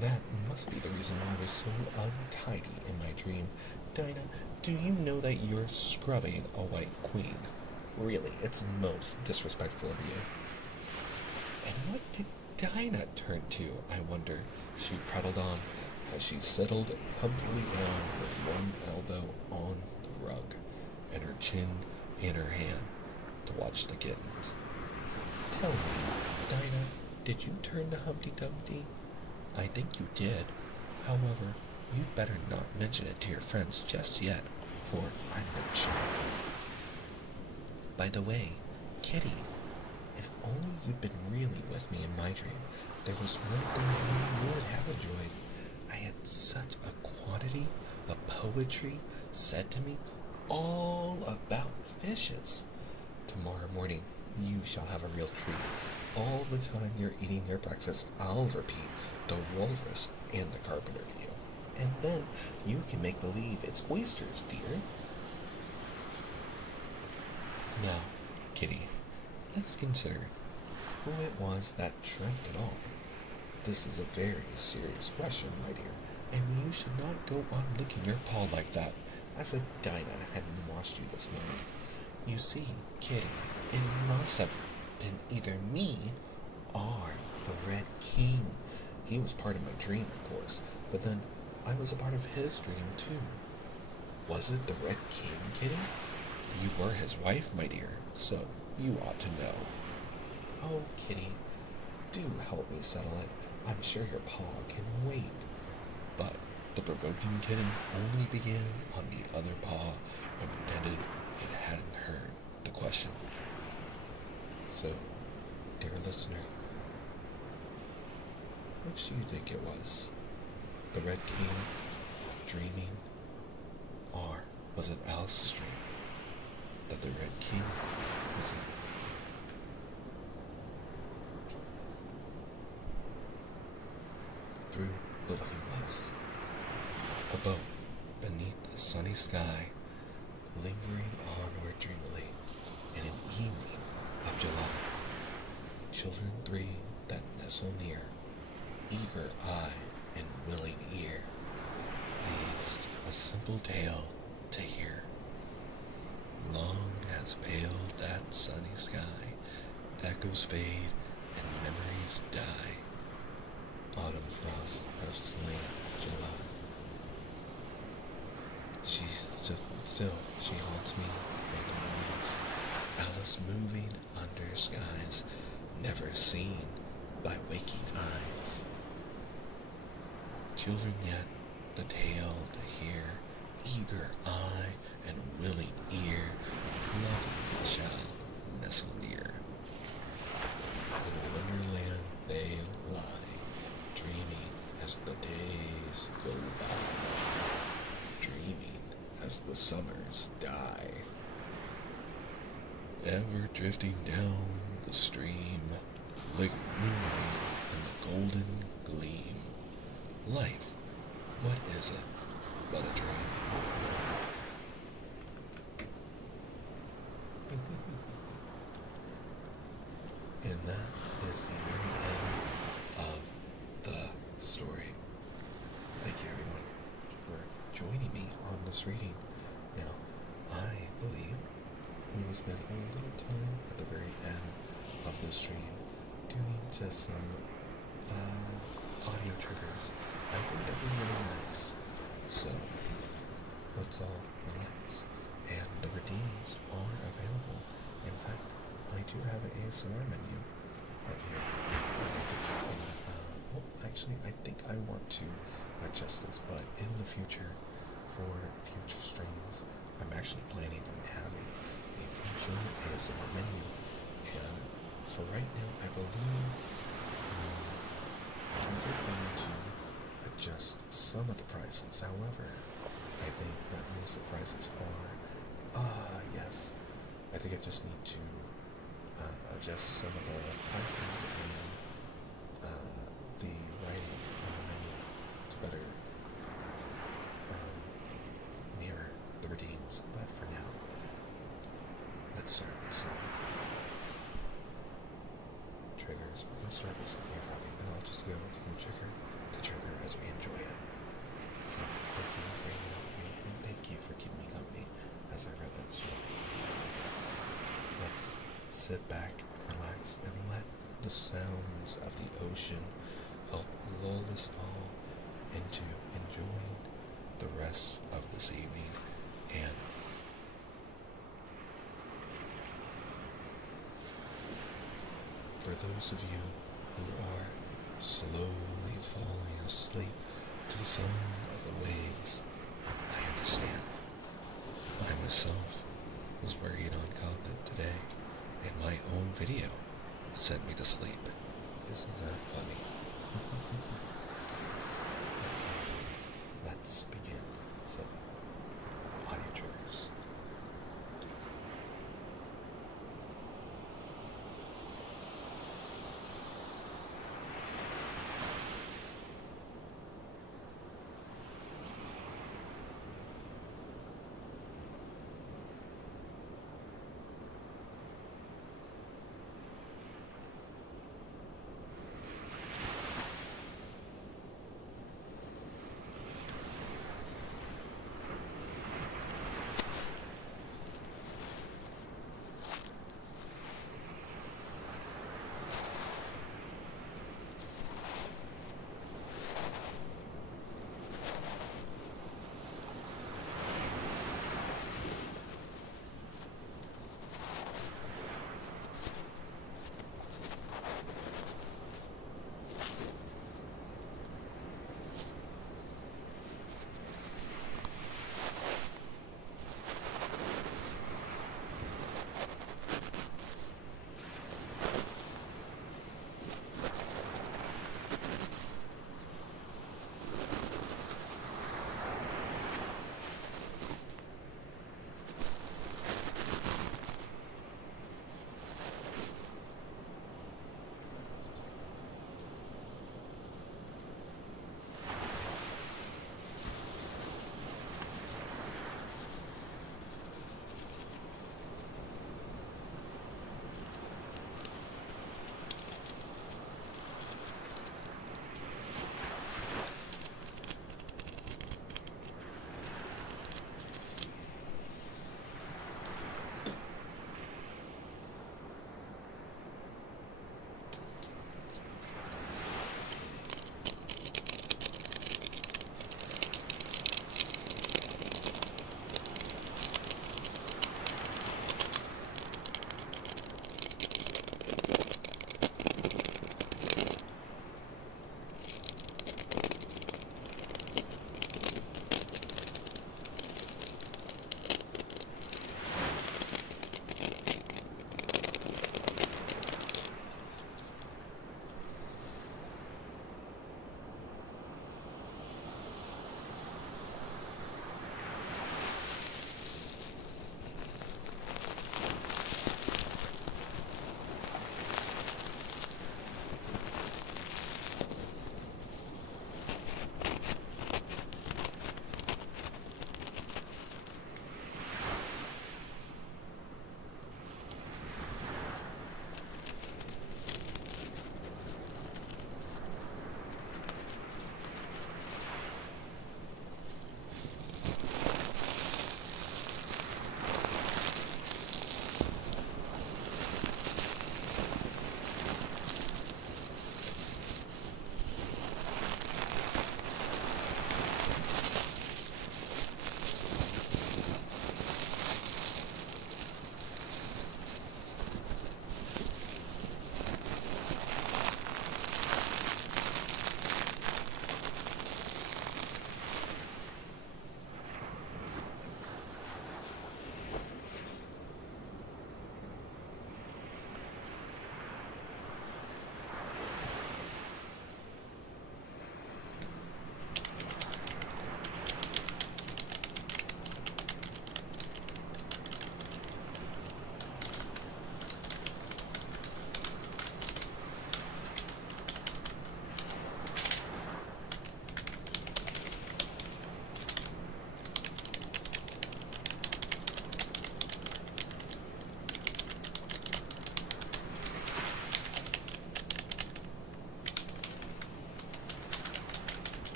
That must be the reason why I was so untidy in my dream. Dinah, do you know that you're scrubbing a white queen? Really, it's most disrespectful of you. And what did Dinah turn to, I wonder? She prattled on as she settled comfortably down with one elbow on the rug and her chin in her hand to watch the kittens. Tell me, Dinah, did you turn to Humpty Dumpty? I think you did. However, you'd better not mention it to your friends just yet, for I'm not sure. By the way, Kitty, if only you'd been really with me in my dream, there was one thing that you would have enjoyed. I had such a quantity of poetry said to me all about fishes. Tomorrow morning, you shall have a real treat. All the time you're eating your breakfast, I'll repeat the walrus and the carpenter to you. And then you can make believe it's oysters, dear. Now, Kitty, let's consider who it was that dreamt it all. This is a very serious question, my dear, and you should not go on licking your paw like that, as if Dinah hadn't washed you this morning. You see, Kitty, it must have been either me or the Red King. He was part of my dream, of course, but then I was a part of his dream, too. Was it the Red King, Kitty? You were his wife, my dear, so you ought to know. Oh, Kitty, do help me settle it. I'm sure your paw can wait. But the provoking kitten only began on the other paw and pretended it hadn't heard the question. So, dear listener, which do you think it was? The Red King dreaming, or was it Alice's dream that the Red King was in? Through the looking glass, a boat beneath the sunny sky, lingering onward dreamily in an evening of July. Children three that nestle near, eager eye and willing ear, pleased a simple tale to hear. Long has paled that sunny sky, echoes fade and memories die. Autumn frosts have slain July. Still she haunts me, phantom lines, Alice moving under skies never seen by waking eyes. Children yet the tale to hear, eager eye and willing ear, lovingly shall nestle near. In wonderland they lie, dreaming as the days go by, dreaming as the summers die. Ever drifting down the stream, lingering in the golden gleam. Life, what is it but a dream? And that is the very end of the story. Thank you, everyone, for joining me on this reading. Now, I believe we will spend a little time at the very end of the stream doing just some audio triggers. I think that'd be really nice. So, let's all relax. And the redeems are available. In fact, I do have an ASMR menu up here. I think I want to adjust this, but in the future, for future streams, I'm actually planning on having a future ASMR menu. And for right now, I believe I'm going to adjust some of the prices. However, I think that most of the prices are, yes. I think I just need to adjust some of the prices and the writing on the menu to better mirror the redeems. But for now, let's start with some triggers. We're going to start with some ear rubbing, and I'll just go from trigger to trigger as we enjoy it. So, thank you for hanging out with me, and thank you for keeping me company as I read that story. Let's sit back, relax, and let the sounds of the ocean help lull us all into enjoying the rest of this evening. And for those of you who are slowly falling asleep to the sound of the waves, I understand. I myself was working on content today, and my own video sent me to sleep. Isn't that funny? Let's begin some audio triggers.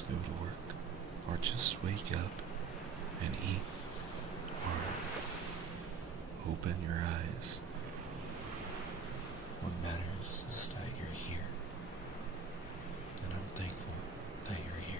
just go to work, or just wake up and eat, or open your eyes. What matters is that you're here, and I'm thankful that you're here.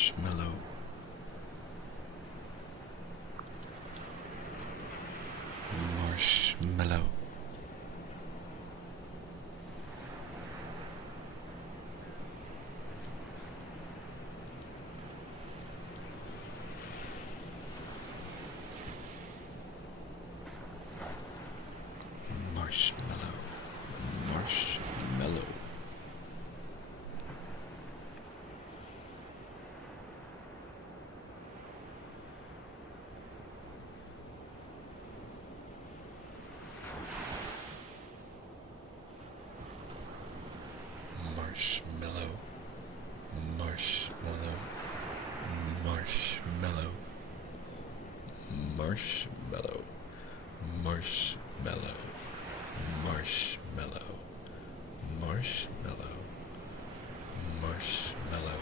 marshmallow, marshmallow, marshmallow, marshmallow, marshmallow, marshmallow, marshmallow, marshmallow, marshmallow, marshmallow, marshmallow, marshmallow.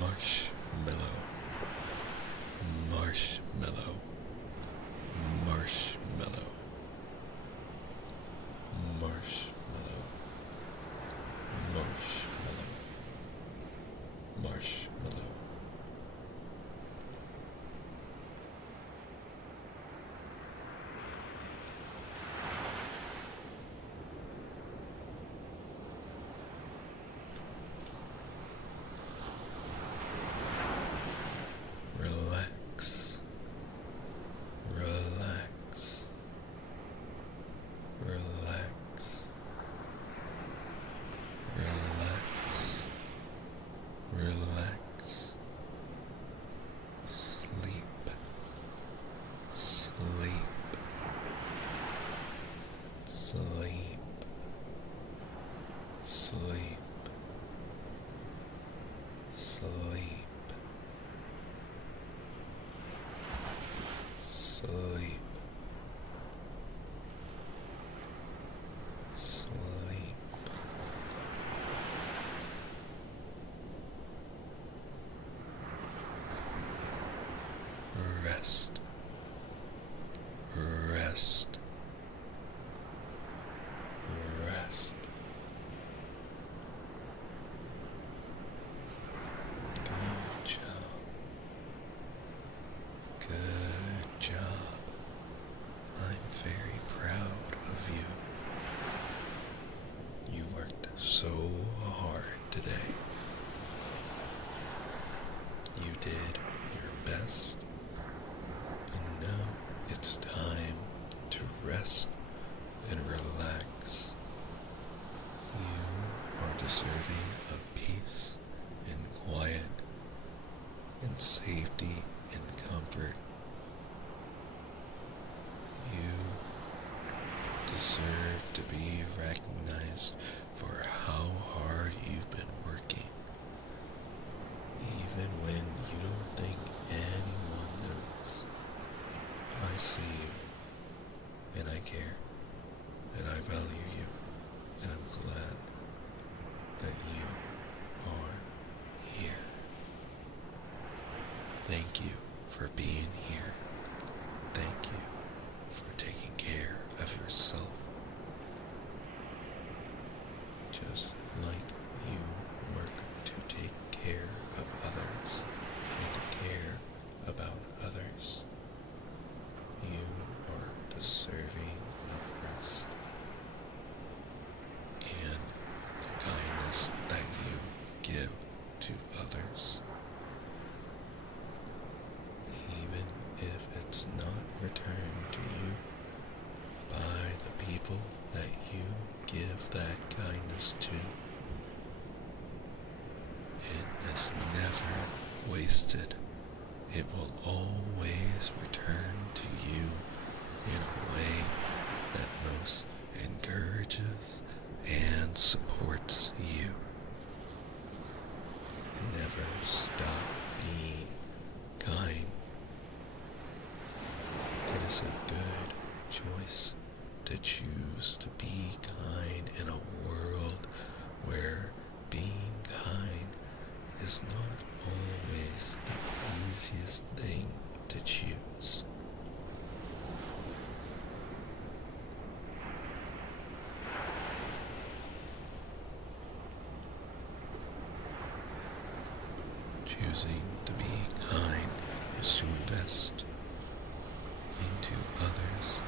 Marshmallow, marshmallow, marshmallow, marshmallow, marshmallow, marshmallow. Relax, relax, relax, relax, relax, sleep, sleep, sleep, sleep, sleep, sleep, sleep. Rest, rest, rest. Good job, good job. I'm very proud of you. You worked so hard today. You did your best, and now it's time to rest and relax. You are deserving of peace and quiet and safety and comfort. You deserve to be recognized for how hard you've been working, even when you don't think anyone knows. I see you, and I care, and I value you, and I'm glad that you are here. Thank you for being here. Thank you for taking care of yourself. Just like you work to take care of others and to care about others, you are deserving of rest and the kindness that you give to others. Even if it's not returned to you by the people that you give that kindness to, it is never wasted. It will always return to you in a way that most encourages and supports you. Never stop being kind. It is a good choice to choose to be kind in a world where being kind is not always the easiest thing to choose. Choosing to be kind is to invest into others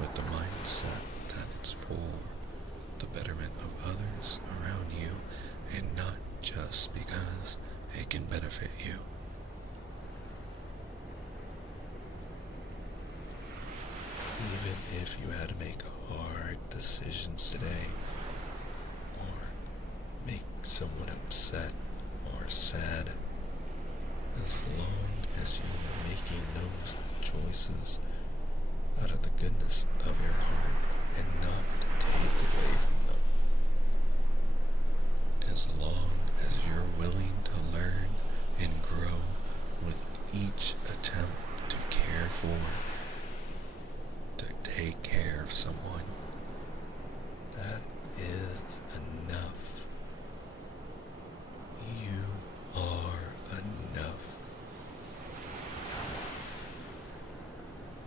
with the mindset that it's for the betterment of others around you and not just because it can benefit you. Even if you had to make hard decisions today, or make someone upset or sad, as long as you're making those choices out of the goodness of your heart and not to take away from them. As long as you're willing to learn and grow with each attempt to care for, to take care of someone, that is enough. You are enough.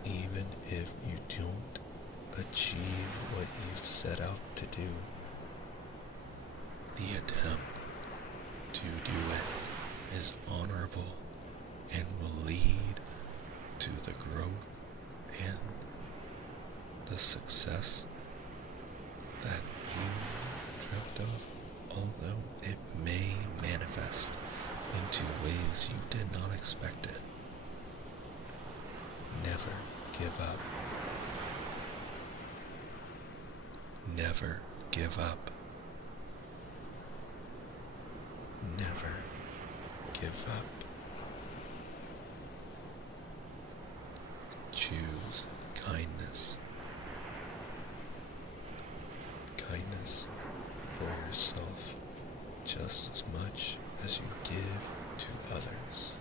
Even if you don't achieve what you've set out to do, the attempt to do it is honorable and will lead to the growth and the success that you dreamt of, although it may manifest into ways you did not expect it. Never give up. Never give up. Never give up. Choose kindness. Kindness for yourself just as much as you give to others.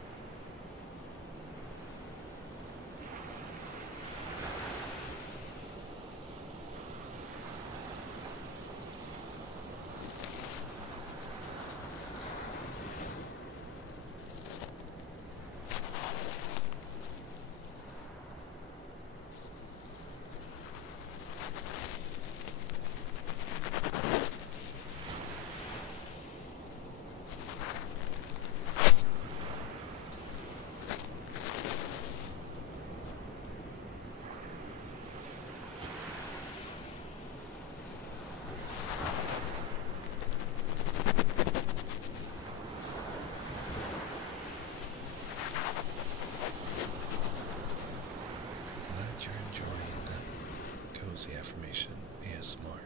The affirmation ASMR.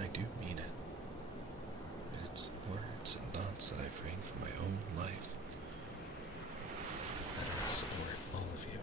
I do mean it. It's words and thoughts that I've written from my own life that are to support all of you.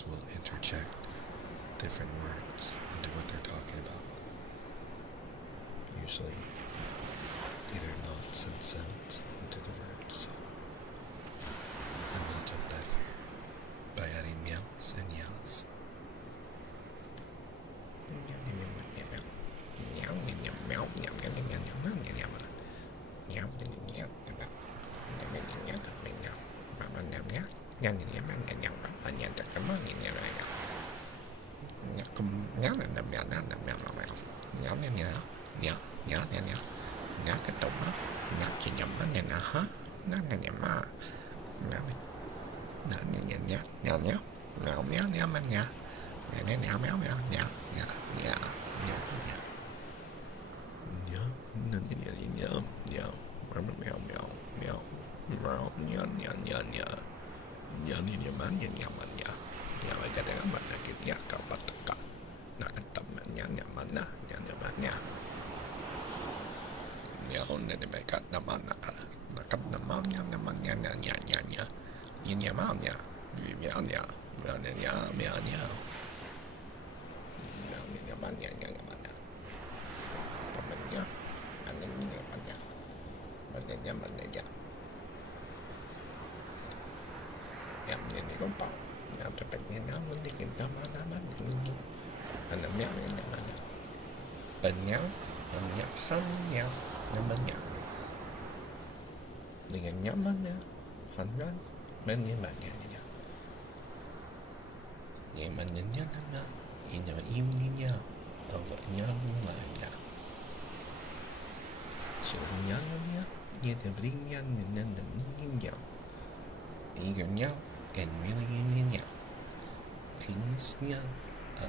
ears will interject different words into what they're talking about. Usually either nonsense sounds into the words, so I'm going to jump that here by adding meows and yells.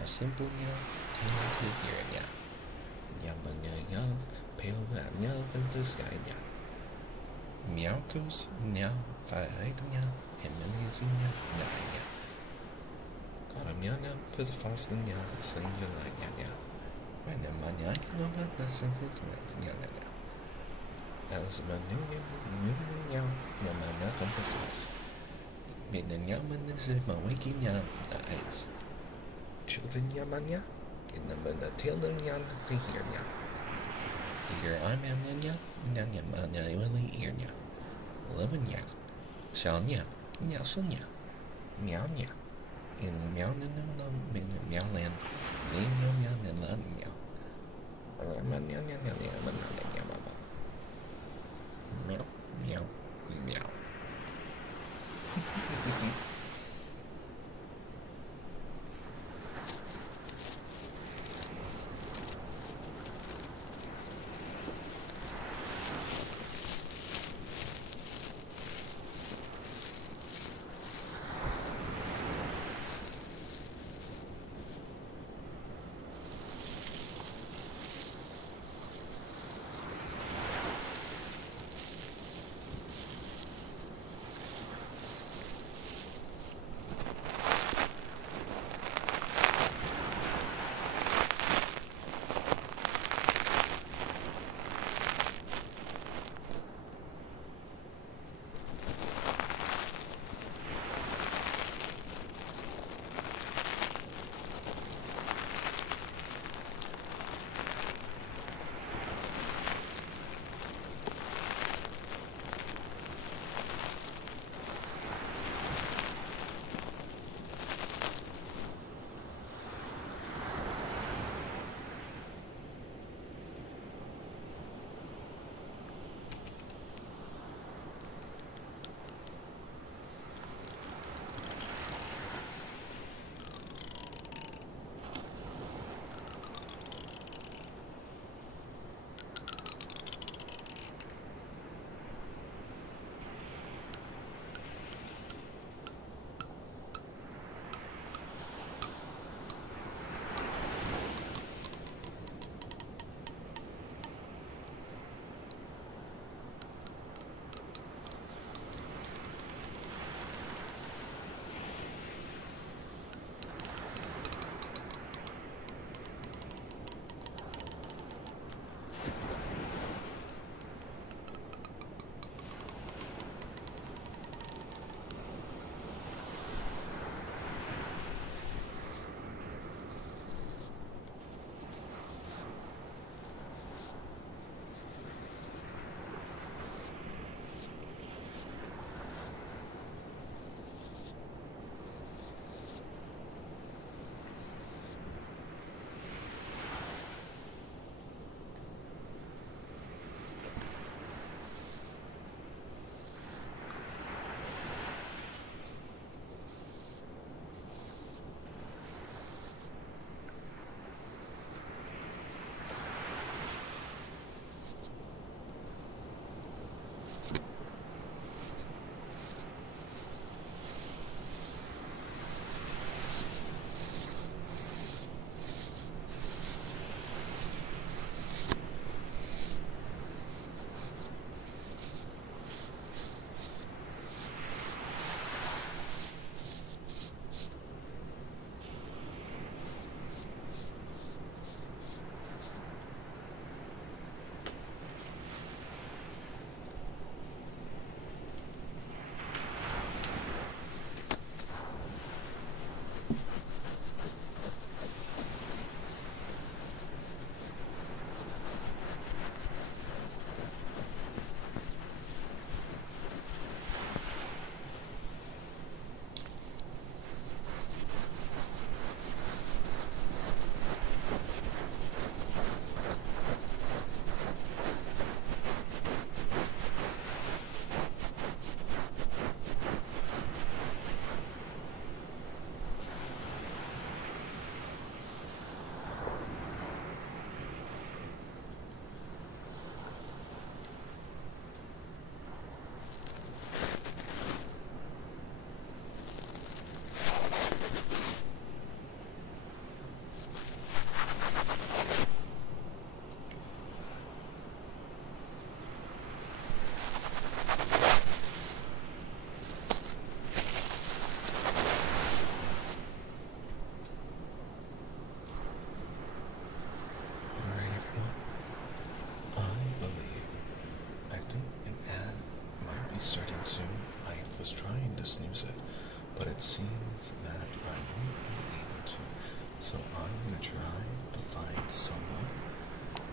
Simple nhau, theo thư here nha. Nhà mình nhau, pale làm nhau bên the sky nha. Meow goes nhau, phải ấy đúng nhau, em mình đi xuống nhau, đại nha. Còn làm nhau nhau, put the fast in nhau, singular nha nha. Right now, my nha, I can go back, that's simple to me, nha nha nha. Now, it's about new nhau, nhà mình nha không precise. Mình là nhau mình sẽ mà quay kỹ nhau, that is. Children yamanya, in the Manatilan yan, the hear ya. Here I'm Amanya, Nanyamanya, Willy ear ya. Livin ya, Shan ya, Nyasun ya, Meow ya. In Meow Nanum, in Meow land, Ning Yam yan and Lan ya. Ramanya, Meow, meow, meow.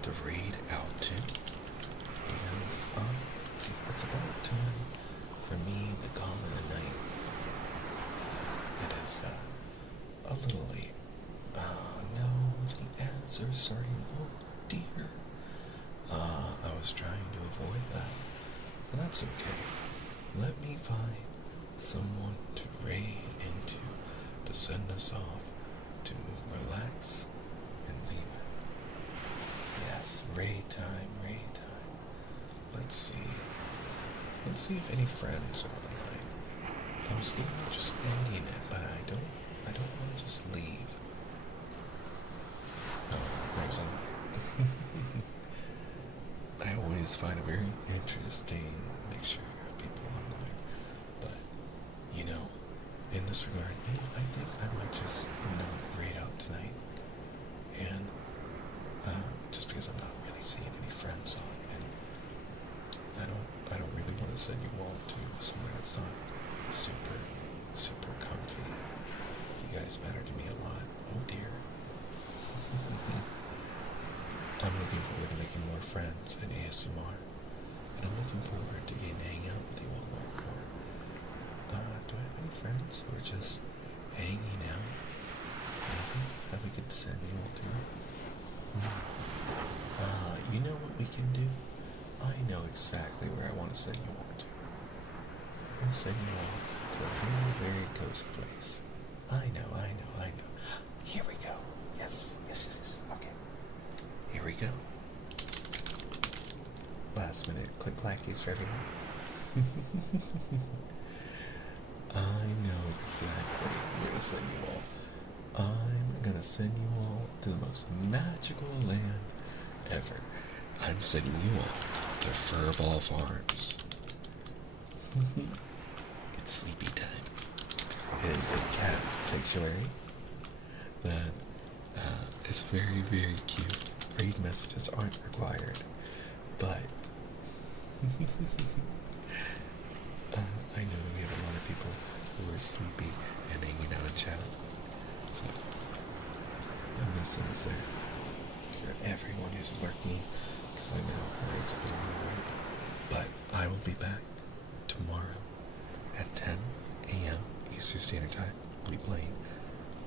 to read out to, because it's about time for me to call it a night. It is a little late. No, the ads are starting. Oh dear. I was trying to avoid that, but that's okay. Let me find someone to raid into to send us off to relax and be with. Yes, raid time, raid time. Let's see. Let's see if any friends are online. I was thinking of just ending it, but I don't want to just leave. Oh, there's I always find it very interesting to make sure you have people online. But, in this regard, I think I might just not raid out tonight. And, just because I'm not really seeing any friends on, and I don't really want to send you all to somewhere that's not super, super comfy. You guys matter to me a lot. Oh dear. I'm looking forward to making more friends in ASMR, and I'm looking forward to getting to hang out with you all more. Do I have any friends who are just hanging out? Maybe that we could send you all to? You know what we can do? I know exactly where I want to send you all to. I'm going to send you all to a very, very cozy place. I know. Here we go. Yes. Okay. Here we go. Last minute click clackies for everyone. I know exactly where to send you all. I'm gonna send you all to the most magical land ever. I'm sending you all to Furball Farms. It's sleepy time. It is a cat sanctuary that is very, very cute. Raid messages aren't required, but I know we have a lot of people who are sleepy and hanging out in chat, so I'm gonna send this there for everyone who's lurking, because I know it's been a little late. But I will be back tomorrow at 10 a.m. Eastern Standard Time. We'll be playing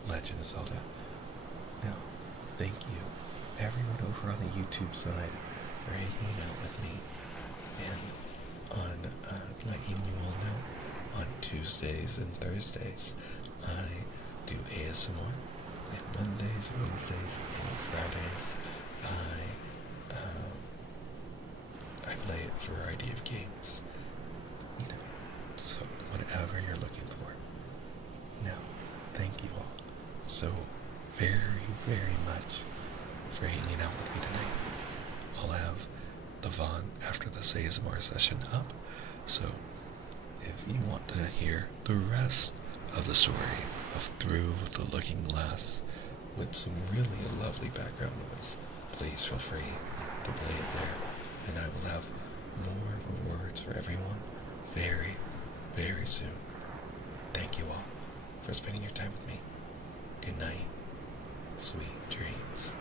Legend of Zelda. Now, thank you, everyone over on the YouTube side, for hanging out with me, and on letting you all know, on Tuesdays and Thursdays, I do ASMR, and Mondays, Wednesdays, and Fridays, I play a variety of games, so whatever you're looking for. Now, thank you all so very, very much for hanging out with me tonight. I'll have the VOD after this ASMR session up, so if you want to hear the rest of the story of Through the Looking Glass with some really lovely background noise, please feel free to play it there, and I will have more rewards for everyone very, very soon. Thank you all for spending your time with me. Good night. Sweet dreams.